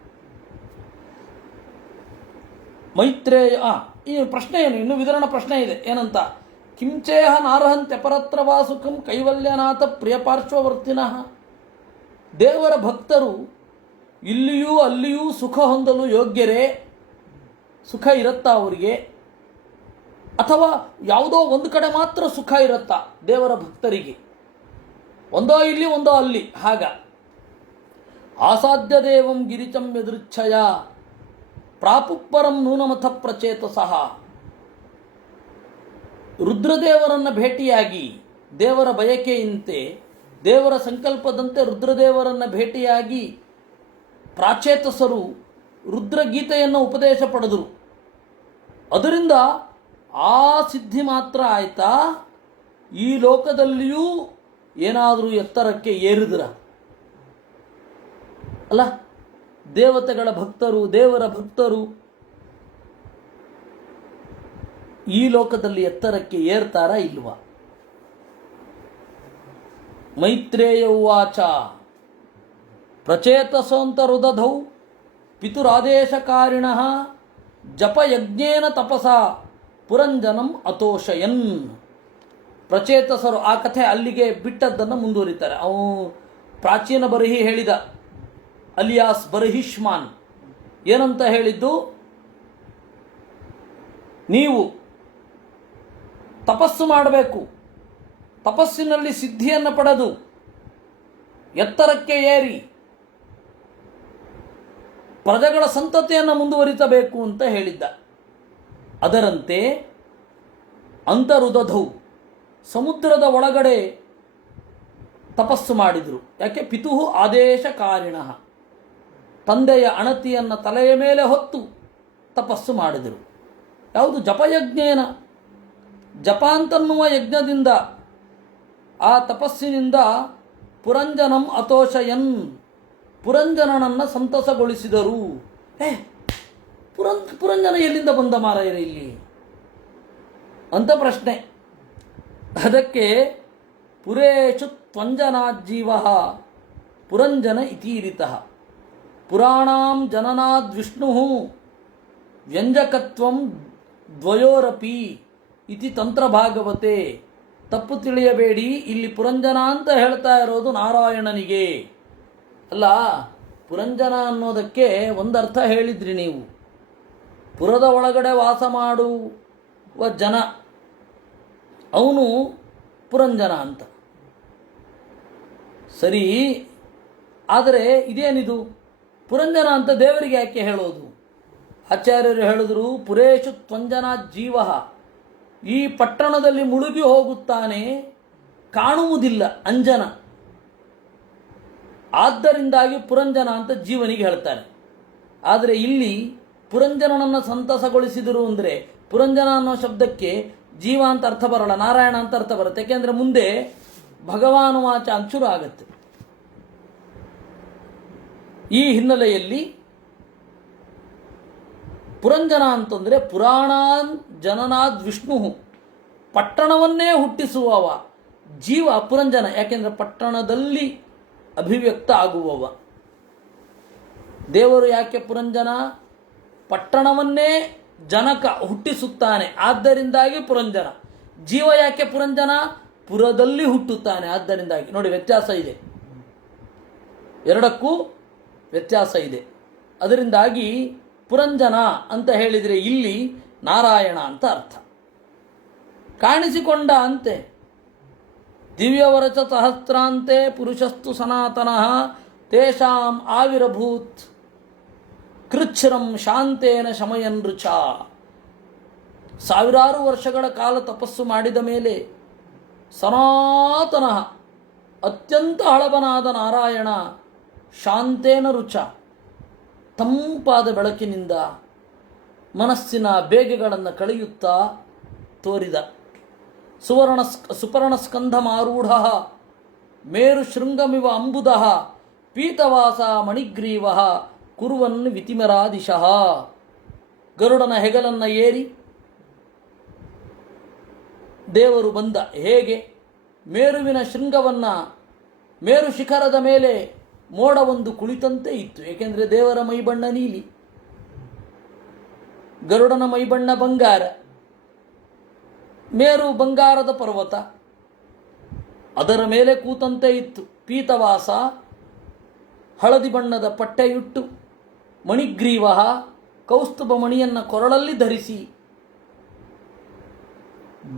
ಮೈತ್ರೇಯ ಈ ಪ್ರಶ್ನೆ ಏನು? ಇನ್ನು ವಿವರಣ ಪ್ರಶ್ನೆ ಇದೆ. ಏನಂತ? ಕಿಂಚೇಹ ನಾರ್ಹಂತ್ಯ ಪರತ್ರ ವಾಸುಕಂ ಕೈವಲ್ಯನಾಥ ಪ್ರಿಯಪಾರ್ಶ್ವವರ್ತಿನಃ. ದೇವರ ಭಕ್ತರು ಇಲ್ಲಿಯೂ ಅಲ್ಲಿಯೂ ಸುಖ ಹೊಂದಲು ಯೋಗ್ಯರೇ? ಸುಖ ಇರುತ್ತಾ ಅವರಿಗೆ? ಅಥವಾ ಯಾವುದೋ ಒಂದು ಕಡೆ ಮಾತ್ರ ಸುಖ ಇರುತ್ತಾ ದೇವರ ಭಕ್ತರಿಗೆ? ಒಂದೋ ಇಲ್ಲಿ ಒಂದೋ ಅಲ್ಲಿ ಹಾಗ. ಆಸಾಧ್ಯ ದೇವಂ ಗಿರಿಚಂ ಯದೃಚ್ಛಯ ಪ್ರಾಪುಪ್ಪರಂ ನೂನಮಥ ಪ್ರಚೇತಸಃ. ರುದ್ರದೇವರನ್ನು ಭೇಟಿಯಾಗಿ ದೇವರ ಬಯಕೆಯಂತೆ, ದೇವರ ಸಂಕಲ್ಪದಂತೆ ರುದ್ರದೇವರನ್ನು ಭೇಟಿಯಾಗಿ ಪ್ರಾಚೇತಸರು ರುದ್ರಗೀತೆಯನ್ನು ಉಪದೇಶ ಪಡೆದರು. ಅದರಿಂದ ಆ ಸಿದ್ಧಿ ಮಾತ್ರ ಆಯ್ತಾ? ಈ ಲೋಕದಲ್ಲಿಯೂ ಏನಾದರೂ ಎತ್ತರಕ್ಕೆ ಏರಿದ್ರ ಅಲ್ಲ? ದೇವತೆಗಳ ಭಕ್ತರು, ದೇವರ ಭಕ್ತರು ಈ ಲೋಕದಲ್ಲಿ ಎತ್ತರಕ್ಕೆ ಏರ್ತಾರಾ ಇಲ್ವಾ? ಮೈತ್ರೇಯ ಉವಾಚ ಪ್ರಚೇತಸೋಂತರುದಧೌ ಪಿತುರಾದೇಶಕಾರಿಣಃ ಜಪಯಜ್ಞೇನ ತಪಸ ಪುರಂಜನಂ ಅತೋಷಯನ್. ಪ್ರಚೇತಸರು ಆ ಕಥೆ ಅಲ್ಲಿಗೆ ಬಿಟ್ಟದ್ದನ್ನು ಮುಂದುವರಿತಾರೆ. ಅವು ಪ್ರಾಚೀನ ಬರಹಿ ಹೇಳಿದ, ಅಲಿಯಾಸ್ ಬರಹಿಷ್ಮಾನ್ ಏನಂತ ಹೇಳಿದ್ದು? ನೀವು ತಪಸ್ಸು ಮಾಡಬೇಕು, ತಪಸ್ಸಿನಲ್ಲಿ ಸಿದ್ಧಿಯನ್ನು ಪಡೆದು ಎತ್ತರಕ್ಕೆ ಏರಿ ಪ್ರಜೆಗಳ ಸಂತತಿಯನ್ನು ಮುಂದುವರಿಸಬೇಕು ಅಂತ ಹೇಳಿದ್ದ. ಅದರಂತೆ ಅಂತರುದಧೌ ಸಮುದ್ರದ ಒಳಗಡೆ ತಪಸ್ಸು ಮಾಡಿದರು. ಯಾಕೆ? ಪಿತುಹು ಆದೇಶಕಾರಿಣಃ, ತಂದೆಯ ಅಣತಿಯನ್ನು ತಲೆಯ ಮೇಲೆ ಹೊತ್ತು ತಪಸ್ಸು ಮಾಡಿದರು. ಯಾವುದು? ಜಪಯಜ್ಞೇನ, ಜಪ ಅಂತನ್ನುವ ಯಜ್ಞದಿಂದ, ಆ ತಪಸ್ಸಿನಿಂದ ಪುರಂಜನಂ ಅತೋಷಯನ್, ಪುರಂಜನನನ್ನು ಸಂತಸಗೊಳಿಸಿದರು. ಪುರಂಜನ ಎಲ್ಲಿಂದ ಬಂದ ಮಾರಾಯರ ಇಲ್ಲಿ ಅಂತ ಪ್ರಶ್ನೆ. ಅದಕ್ಕೆ ಪುರೇಶು ತ್ವಂಜನಾಜ್ಜೀವ ಪುರಂಜನ ಇತೀರಿತಃ ಪುರಾಣಾಂ ಜನನಾದ್ ವಿಷ್ಣು ವ್ಯಂಜಕತ್ವಂ ದ್ವಯೋರಪಿ ಇತಿ ತಂತ್ರಭಾಗವತೆ. ತಪ್ಪು ತಿಳಿಯಬೇಡಿ, ಇಲ್ಲಿ ಪುರಂಜನ ಅಂತ ಹೇಳ್ತಾ ಇರೋದು ನಾರಾಯಣನಿಗೆ ಅಲ್ಲ. ಪುರಂಜನ ಅನ್ನೋದಕ್ಕೆ ಒಂದರ್ಥ ಹೇಳಿದ್ರಿ ನೀವು, ಪುರದ ಒಳಗಡೆ ವಾಸ ಮಾಡುವ ಜನ, ಅವನು ಪುರಂಜನ ಅಂತ. ಸರಿ, ಆದರೆ ಇದೇನಿದು ಪುರಂಜನ ಅಂತ ದೇವರಿಗೆ ಯಾಕೆ ಹೇಳೋದು? ಆಚಾರ್ಯರು ಹೇಳಿದ್ರು, ಪುರೇಶು ತ್ವಂಜನ ಜೀವ, ಈ ಪಟ್ಟಣದಲ್ಲಿ ಮುಳುಗಿ ಹೋಗುತ್ತಾನೆ ಕಾಣುವುದಿಲ್ಲ ಅಂಜನ. ಆದ್ದರಿಂದಾಗಿ ಪುರಂಜನ ಅಂತ ಜೀವನಿಗೆ ಹೇಳ್ತಾರೆ. ಆದರೆ ಇಲ್ಲಿ ಪುರಂಜನನನ್ನು ಸಂತಸಗೊಳಿಸಿದರು ಅಂದರೆ ಪುರಂಜನ ಅನ್ನೋ ಶಬ್ದಕ್ಕೆ ಜೀವ ಅಂತ ಅರ್ಥ ಬರಲ್ಲ, ನಾರಾಯಣ ಅಂತ ಅರ್ಥ ಬರುತ್ತೆ. ಯಾಕೆಂದರೆ ಮುಂದೆ ಭಗವಾನುವಾಚ ಅಂಚುರು ಆಗುತ್ತೆ. ಈ ಹಿನ್ನೆಲೆಯಲ್ಲಿ ಪುರಂಜನ ಅಂತಂದರೆ ಪುರಾಣಾನ್ ಜನನಾದ್ ವಿಷ್ಣು, ಪಟ್ಟಣವನ್ನೇ ಹುಟ್ಟಿಸುವವ ಜೀವ ಪುರಂಜನ. ಯಾಕೆಂದರೆ ಪಟ್ಟಣದಲ್ಲಿ ಅಭಿವ್ಯಕ್ತ ಆಗುವವ. ದೇವರು ಯಾಕೆ ಪುರಂಜನ? ಪಟ್ಟಣವನ್ನೇ ಜನಕ ಹುಟ್ಟಿಸುತ್ತಾನೆ, ಆದ್ದರಿಂದಾಗಿ ಪುರಂಜನ. ಜೀವ ಯಾಕೆ ಪುರಂಜನ? ಪುರದಲ್ಲಿ ಹುಟ್ಟುತ್ತಾನೆ, ಆದ್ದರಿಂದಾಗಿ. ನೋಡಿ, ವ್ಯತ್ಯಾಸ ಇದೆ, ಎರಡಕ್ಕೂ ವ್ಯತ್ಯಾಸ ಇದೆ. ಅದರಿಂದಾಗಿ ಪುರಂಜನ ಅಂತ ಹೇಳಿದರೆ ಇಲ್ಲಿ ನಾರಾಯಣ ಅಂತ ಅರ್ಥ. ಕಾಣಿಸಿಕೊಂಡ ಅಂತೆ. ದಿವ್ಯವರಚ ಸಹಸ್ರಾಂತೆ ಪುರುಷಸ್ತು ಸನಾತನಃ ತೇಷಾಂ ಆವಿರಭೂತ್ ಕೃಚ್ಛ್ರಂ ಶಾಂತೇನ ಶಮಯನ್ ರುಚ. ಸಾವಿರಾರು ವರ್ಷಗಳ ಕಾಲ ತಪಸ್ಸು ಮಾಡಿದ ಮೇಲೆ ಸನಾತನ ಅತ್ಯಂತ ಹಳಬನಾದ ನಾರಾಯಣ ಶಾಂತೇನ ರುಚ, ತಂಪಾದ ಬೆಳಕಿನಿಂದ ಮನಸ್ಸಿನ ಬೇಗೆಗಳನ್ನು ಕಳೆಯುತ್ತಾ ತೋರಿದ. ಸುಪರ್ಣಸ್ಕಂಧಮಾರೂಢ ಮೇರು ಶೃಂಗಮಿವ ಅಂಬುದ ಪೀತವಾಸ ಮಣಿಗ್ರೀವ ಕುರುವನ್ ವಿತಿಮರಾದಿಶಃ. ಗರುಡನ ಹೆಗಲನ್ನು ಏರಿ ದೇವರು ಬಂದ. ಹೇಗೆ? ಮೇರುವಿನ ಶೃಂಗವನ್ನು, ಮೇರು ಶಿಖರದ ಮೇಲೆ ಮೋಡವೊಂದು ಕುಳಿತಂತೆ ಇತ್ತು. ಏಕೆಂದರೆ ದೇವರ ಮೈಬಣ್ಣ ನೀಲಿ, ಗರುಡನ ಮೈಬಣ್ಣ ಬಂಗಾರ. ಮೇರು ಬಂಗಾರದ ಪರ್ವತ, ಅದರ ಮೇಲೆ ಕೂತಂತೆ ಇತ್ತು. ಪೀತವಾಸ, ಹಳದಿ ಬಣ್ಣದ ಪಟ್ಟೆಯುಟ್ಟು, ಮಣಿಗ್ರೀವ, ಕೌಸ್ತುಭ ಮಣಿಯನ್ನು ಕೊರಳಲ್ಲಿ ಧರಿಸಿ,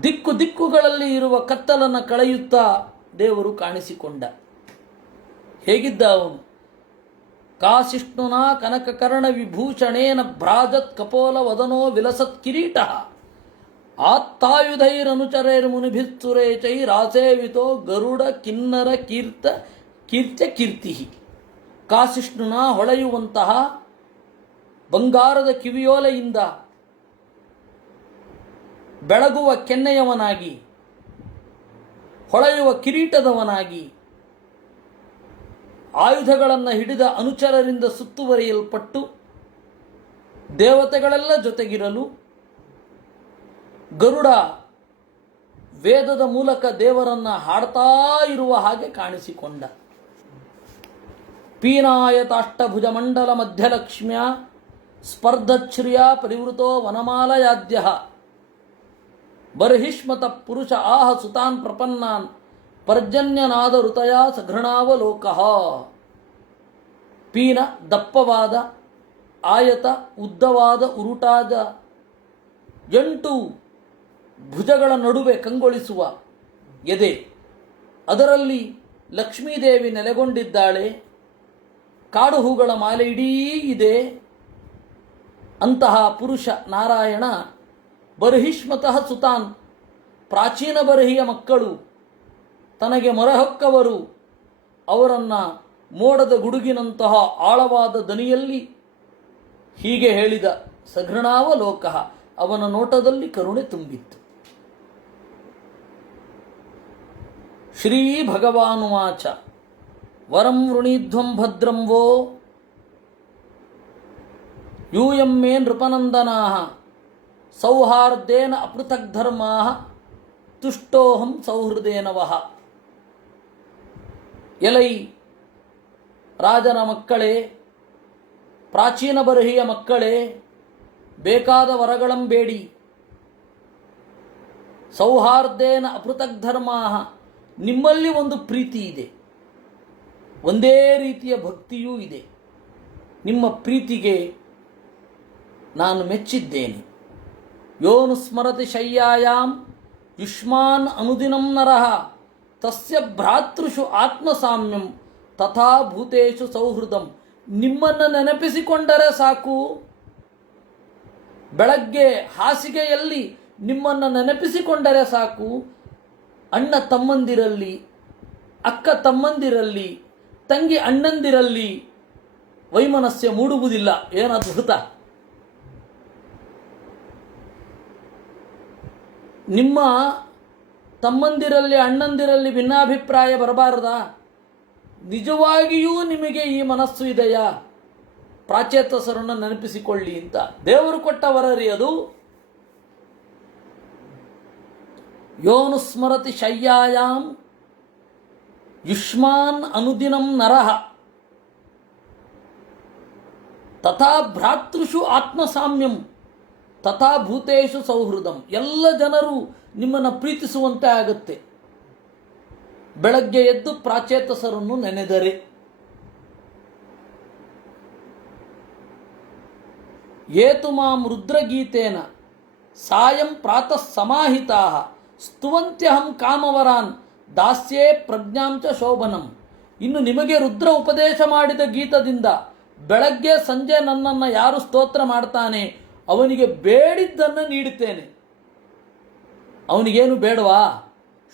ದಿಕ್ಕು ದಿಕ್ಕುಗಳಲ್ಲಿ ಇರುವ ಕತ್ತಲನ್ನು ಕಳೆಯುತ್ತಾ ದೇವರು ಕಾಣಿಸಿಕೊಂಡ. ಹೇಗಿದ್ದ ಅವನು? ಕಾಶಿಷ್ಣುನಾ ಕನಕಕರ್ಣ ವಿಭೂಷಣೇನ ಭ್ರಾಜತ್ ಕಪೋಲ ವದನೋ ವಿಲಸತ್ ಕಿರೀಟ ಆತ್ತಾಯುಧೈರನುಚರೈರ್ಮುನಿಭಿಸ್ತುರೇಚೈರಾಸೇವಿತೋ ಗರುಡ ಕಿನ್ನರ ಕೀರ್ತ್ಯ ಕೀರ್ತಿ. ಕಾಶಿಷ್ಣುನ ಹೊಳೆಯುವಂತಹ ಬಂಗಾರದ ಕಿವಿಯೋಲೆಯಿಂದ ಬೆಳಗುವ ಕೆನ್ನೆಯವನಾಗಿ, ಹೊಳೆಯುವ ಕಿರೀಟದವನಾಗಿ, ಆಯುಧಗಳನ್ನು ಹಿಡಿದ ಅನುಚರರಿಂದ ಸುತ್ತುವರಿಯಲ್ಪಟ್ಟು ದೇವತೆಗಳೆಲ್ಲ ಜೊತೆಗಿರಲು ಗರುಡ ವೇದದ ಮೂಲಕ ದೇವರನ್ನು ಹಾಡ್ತಾ ಇರುವ ಹಾಗೆ ಕಾಣಿಸಿಕೊಂಡ. ಪೀನಾಯತಾಷ್ಟಭುಜ ಮಂಡಲ ಮಧ್ಯಲಕ್ಷ್ಮ್ಯ ಸ್ಪರ್ಧಶ್ರಿಯ ಪರಿವೃತೋ ವನಮಾಲಯಾದ್ಯ ಬರ್ಹಿಷ್ಮತ ಪುರುಷ ಆಹ ಸುತಾನ್ ಪ್ರಪನ್ನಾನ್ ಪರ್ಜನ್ಯನಾದ ಋತಯ ಸಘೃಣಾವಲೋಕಃ. ಪೀನ ದಪ್ಪವಾದ, ಆಯತ ಉದ್ದವಾದ ಉರುಟಾದ 8 ಭುಜಗಳ ನಡುವೆ ಕಂಗೊಳಿಸುವ ಎದೆ, ಅದರಲ್ಲಿ ಲಕ್ಷ್ಮೀದೇವಿ ನೆಲೆಗೊಂಡಿದ್ದಾಳೆ. ಕಾಡು ಹೂಗಳ ಮಾಲೆ ಇಡೀ ಇದೆ. ಅಂತಹ ಪುರುಷ ನಾರಾಯಣ ಬರ್ಹಿಷ್ಮತಃ ಸುತಾನ್, ಪ್ರಾಚೀನ ಬರ್ಹಿಯ ಮಕ್ಕಳು ತನಗೆ ಮೊರೆಹೊಕ್ಕವರು, ಅವರನ್ನು ಮೋಡದ ಗುಡುಗಿನಂತಹ ಆಳವಾದ ದನಿಯಲ್ಲಿ ಹೀಗೆ ಹೇಳಿದ. ಸಘೃಣಾವಲೋಕಃ, ಅವನ ನೋಟದಲ್ಲಿ ಕರುಣೆ ತುಂಬಿತ್ತು. ಶ್ರೀ ಭಗವಾನುವಾಚ ವರಂ ವೃಣೀಧ್ವಂ ಭದ್ರಂ ವೋ ಯೂಯಂ ಮೇ ನೃಪನಂದನಾಃ ಸೌಹಾರ್ದೇನ ಅಪೃಥಗ್ಧರ್ಮಾಃ ತುಷ್ಟೋಹಂ ಸೌಹೃದೇನ ವಹ. ಎಲೈ ರಾಜನ ಮಕ್ಕಳೇ, ಪ್ರಾಚೀನ ಬರಹಿಯ ಮಕ್ಕಳೇ, ಬೇಕಾದ ವರಗಳಂಬೇಡಿ. ಸೌಹಾರ್ದೇನ ಅಪೃಥಗ್ಧರ್ಮಾಃ, ನಿಮ್ಮಲ್ಲಿ ಒಂದು ಪ್ರೀತಿ ಇದೆ, ಒಂದೇ ರೀತಿಯ ಭಕ್ತಿಯೂ ಇದೆ. ನಿಮ್ಮ ಪ್ರೀತಿಗೆ ನಾನು ಮೆಚ್ಚಿದ್ದೇನೆ. ಯೋನು ಸ್ಮರತಿ ಶಯ್ಯಾಯಾಂ ಯುಷ್ಮಾನ್ ಅನುದಿನಂ ನರಃ ತಸ್ಯ ಭ್ರಾತೃಷು ಆತ್ಮಸಾಮ್ಯಂ ತಥಾ ಭೂತೇಷು ಸೌಹೃದಂ. ನಿಮ್ಮನ್ನು ನೆನಪಿಸಿಕೊಂಡರೆ ಸಾಕು. ಬೆಳಗ್ಗೆ ಹಾಸಿಗೆಯಲ್ಲಿ ನಿಮ್ಮನ್ನು ನೆನಪಿಸಿಕೊಂಡರೆ ಸಾಕು. ಅಣ್ಣ ತಮ್ಮಂದಿರಲ್ಲಿ, ಅಕ್ಕ ತಮ್ಮಂದಿರಲ್ಲಿ, ತಂಗಿ ಅಣ್ಣಂದಿರಲ್ಲಿ ವೈಮನಸ್ಯ ಮೂಡುವುದಿಲ್ಲ. ಏನು ಅದ್ಭುತ! ನಿಮ್ಮ ತಮ್ಮಂದಿರಲ್ಲಿ ಅಣ್ಣಂದಿರಲ್ಲಿ ಭಿನ್ನಾಭಿಪ್ರಾಯ ಬರಬಾರದಾ? ನಿಜವಾಗಿಯೂ ನಿಮಗೆ ಈ ಮನಸ್ಸು ಇದೆಯಾ? ಪ್ರಾಚೇತಸರನ್ನು ನೆನಪಿಸಿಕೊಳ್ಳಿ ಅಂತ ದೇವರು ಕೊಟ್ಟ ವರರಿ ಅದು. ಯೋನು ಸ್ಮರತಿ ಶಯ್ಯಾಯಾಮ್ ಯುಷ್ಮಾನ್ ಅನುದಿನಂ ನರಃ ತಥಾ ಭ್ರಾತೃಷು ಆತ್ಮಸಾಮ್ಯಂ ತಥಾ ಭೂತೇಶು ಸೌಹೃದಂ. ಎಲ್ಲ ಜನರು ನಿಮ್ಮನ್ನು ಪ್ರೀತಿಸುವಂತೆ ಆಗುತ್ತೆ ಬೆಳಗ್ಗೆ ಎದ್ದು ಪ್ರಾಚೇತಸರನ್ನು ನೆನೆದರೆ. ಏತು ಮಾಂ ರುದ್ರಗೀತೇನ ಸಾಯಂ ಪ್ರಾತಃ ಸಮಾಹಿತಾಃ ಸ್ತುವಂತ್ಯಹಂ ಕಾಮವರಾನ್ ದಾಸ್ಯೇ ಪ್ರಜ್ಞಾಂಚ ಶೋಭನಂ. ಇನ್ನು ನಿಮಗೆ ರುದ್ರ ಉಪದೇಶ ಮಾಡಿದ ಗೀತದಿಂದ ಬೆಳಗ್ಗೆ ಸಂಜೆ ನನ್ನನ್ನು ಯಾರು ಸ್ತೋತ್ರ ಮಾಡ್ತಾನೆ ಅವನಿಗೆ ಬೇಡಿದ್ದನ್ನು ನೀಡುತ್ತೇನೆ. ಅವನಿಗೇನು ಬೇಡವಾ?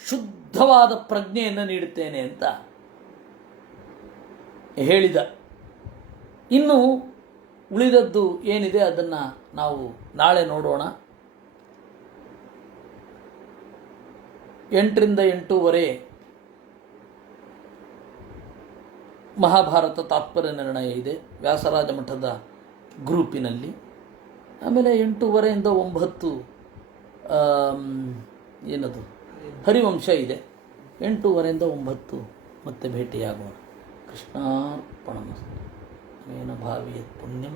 ಶುದ್ಧವಾದ ಪ್ರಜ್ಞೆಯನ್ನು ನೀಡುತ್ತೇನೆ ಅಂತ ಹೇಳಿದ. ಇನ್ನು ಉಳಿದದ್ದು ಏನಿದೆ ಅದನ್ನು ನಾವು ನಾಳೆ ನೋಡೋಣ. 8 ರಿಂದ 8:15 ಮಹಾಭಾರತ ತಾತ್ಪರ್ಯ ನಿರ್ಣಯ ಇದೆ ವ್ಯಾಸರಾಜ ಮಠದ ಗ್ರೂಪಿನಲ್ಲಿ. ಆಮೇಲೆ 8:15 ಇಂದ 9 ಏನದು ಹರಿವಂಶ ಇದೆ. 8:15 ಇಂದ 9 ಮತ್ತೆ ಭೇಟಿಯಾಗೋಣ. ಕೃಷ್ಣಾರ್ಪಣಮಸ್ತು. ಮೇನ ಭಾವಿಯತ್ ಪುಣ್ಯಂ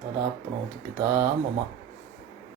ತದಾಪ್ನೋತಿ ಪಿತಾ ಮಮ.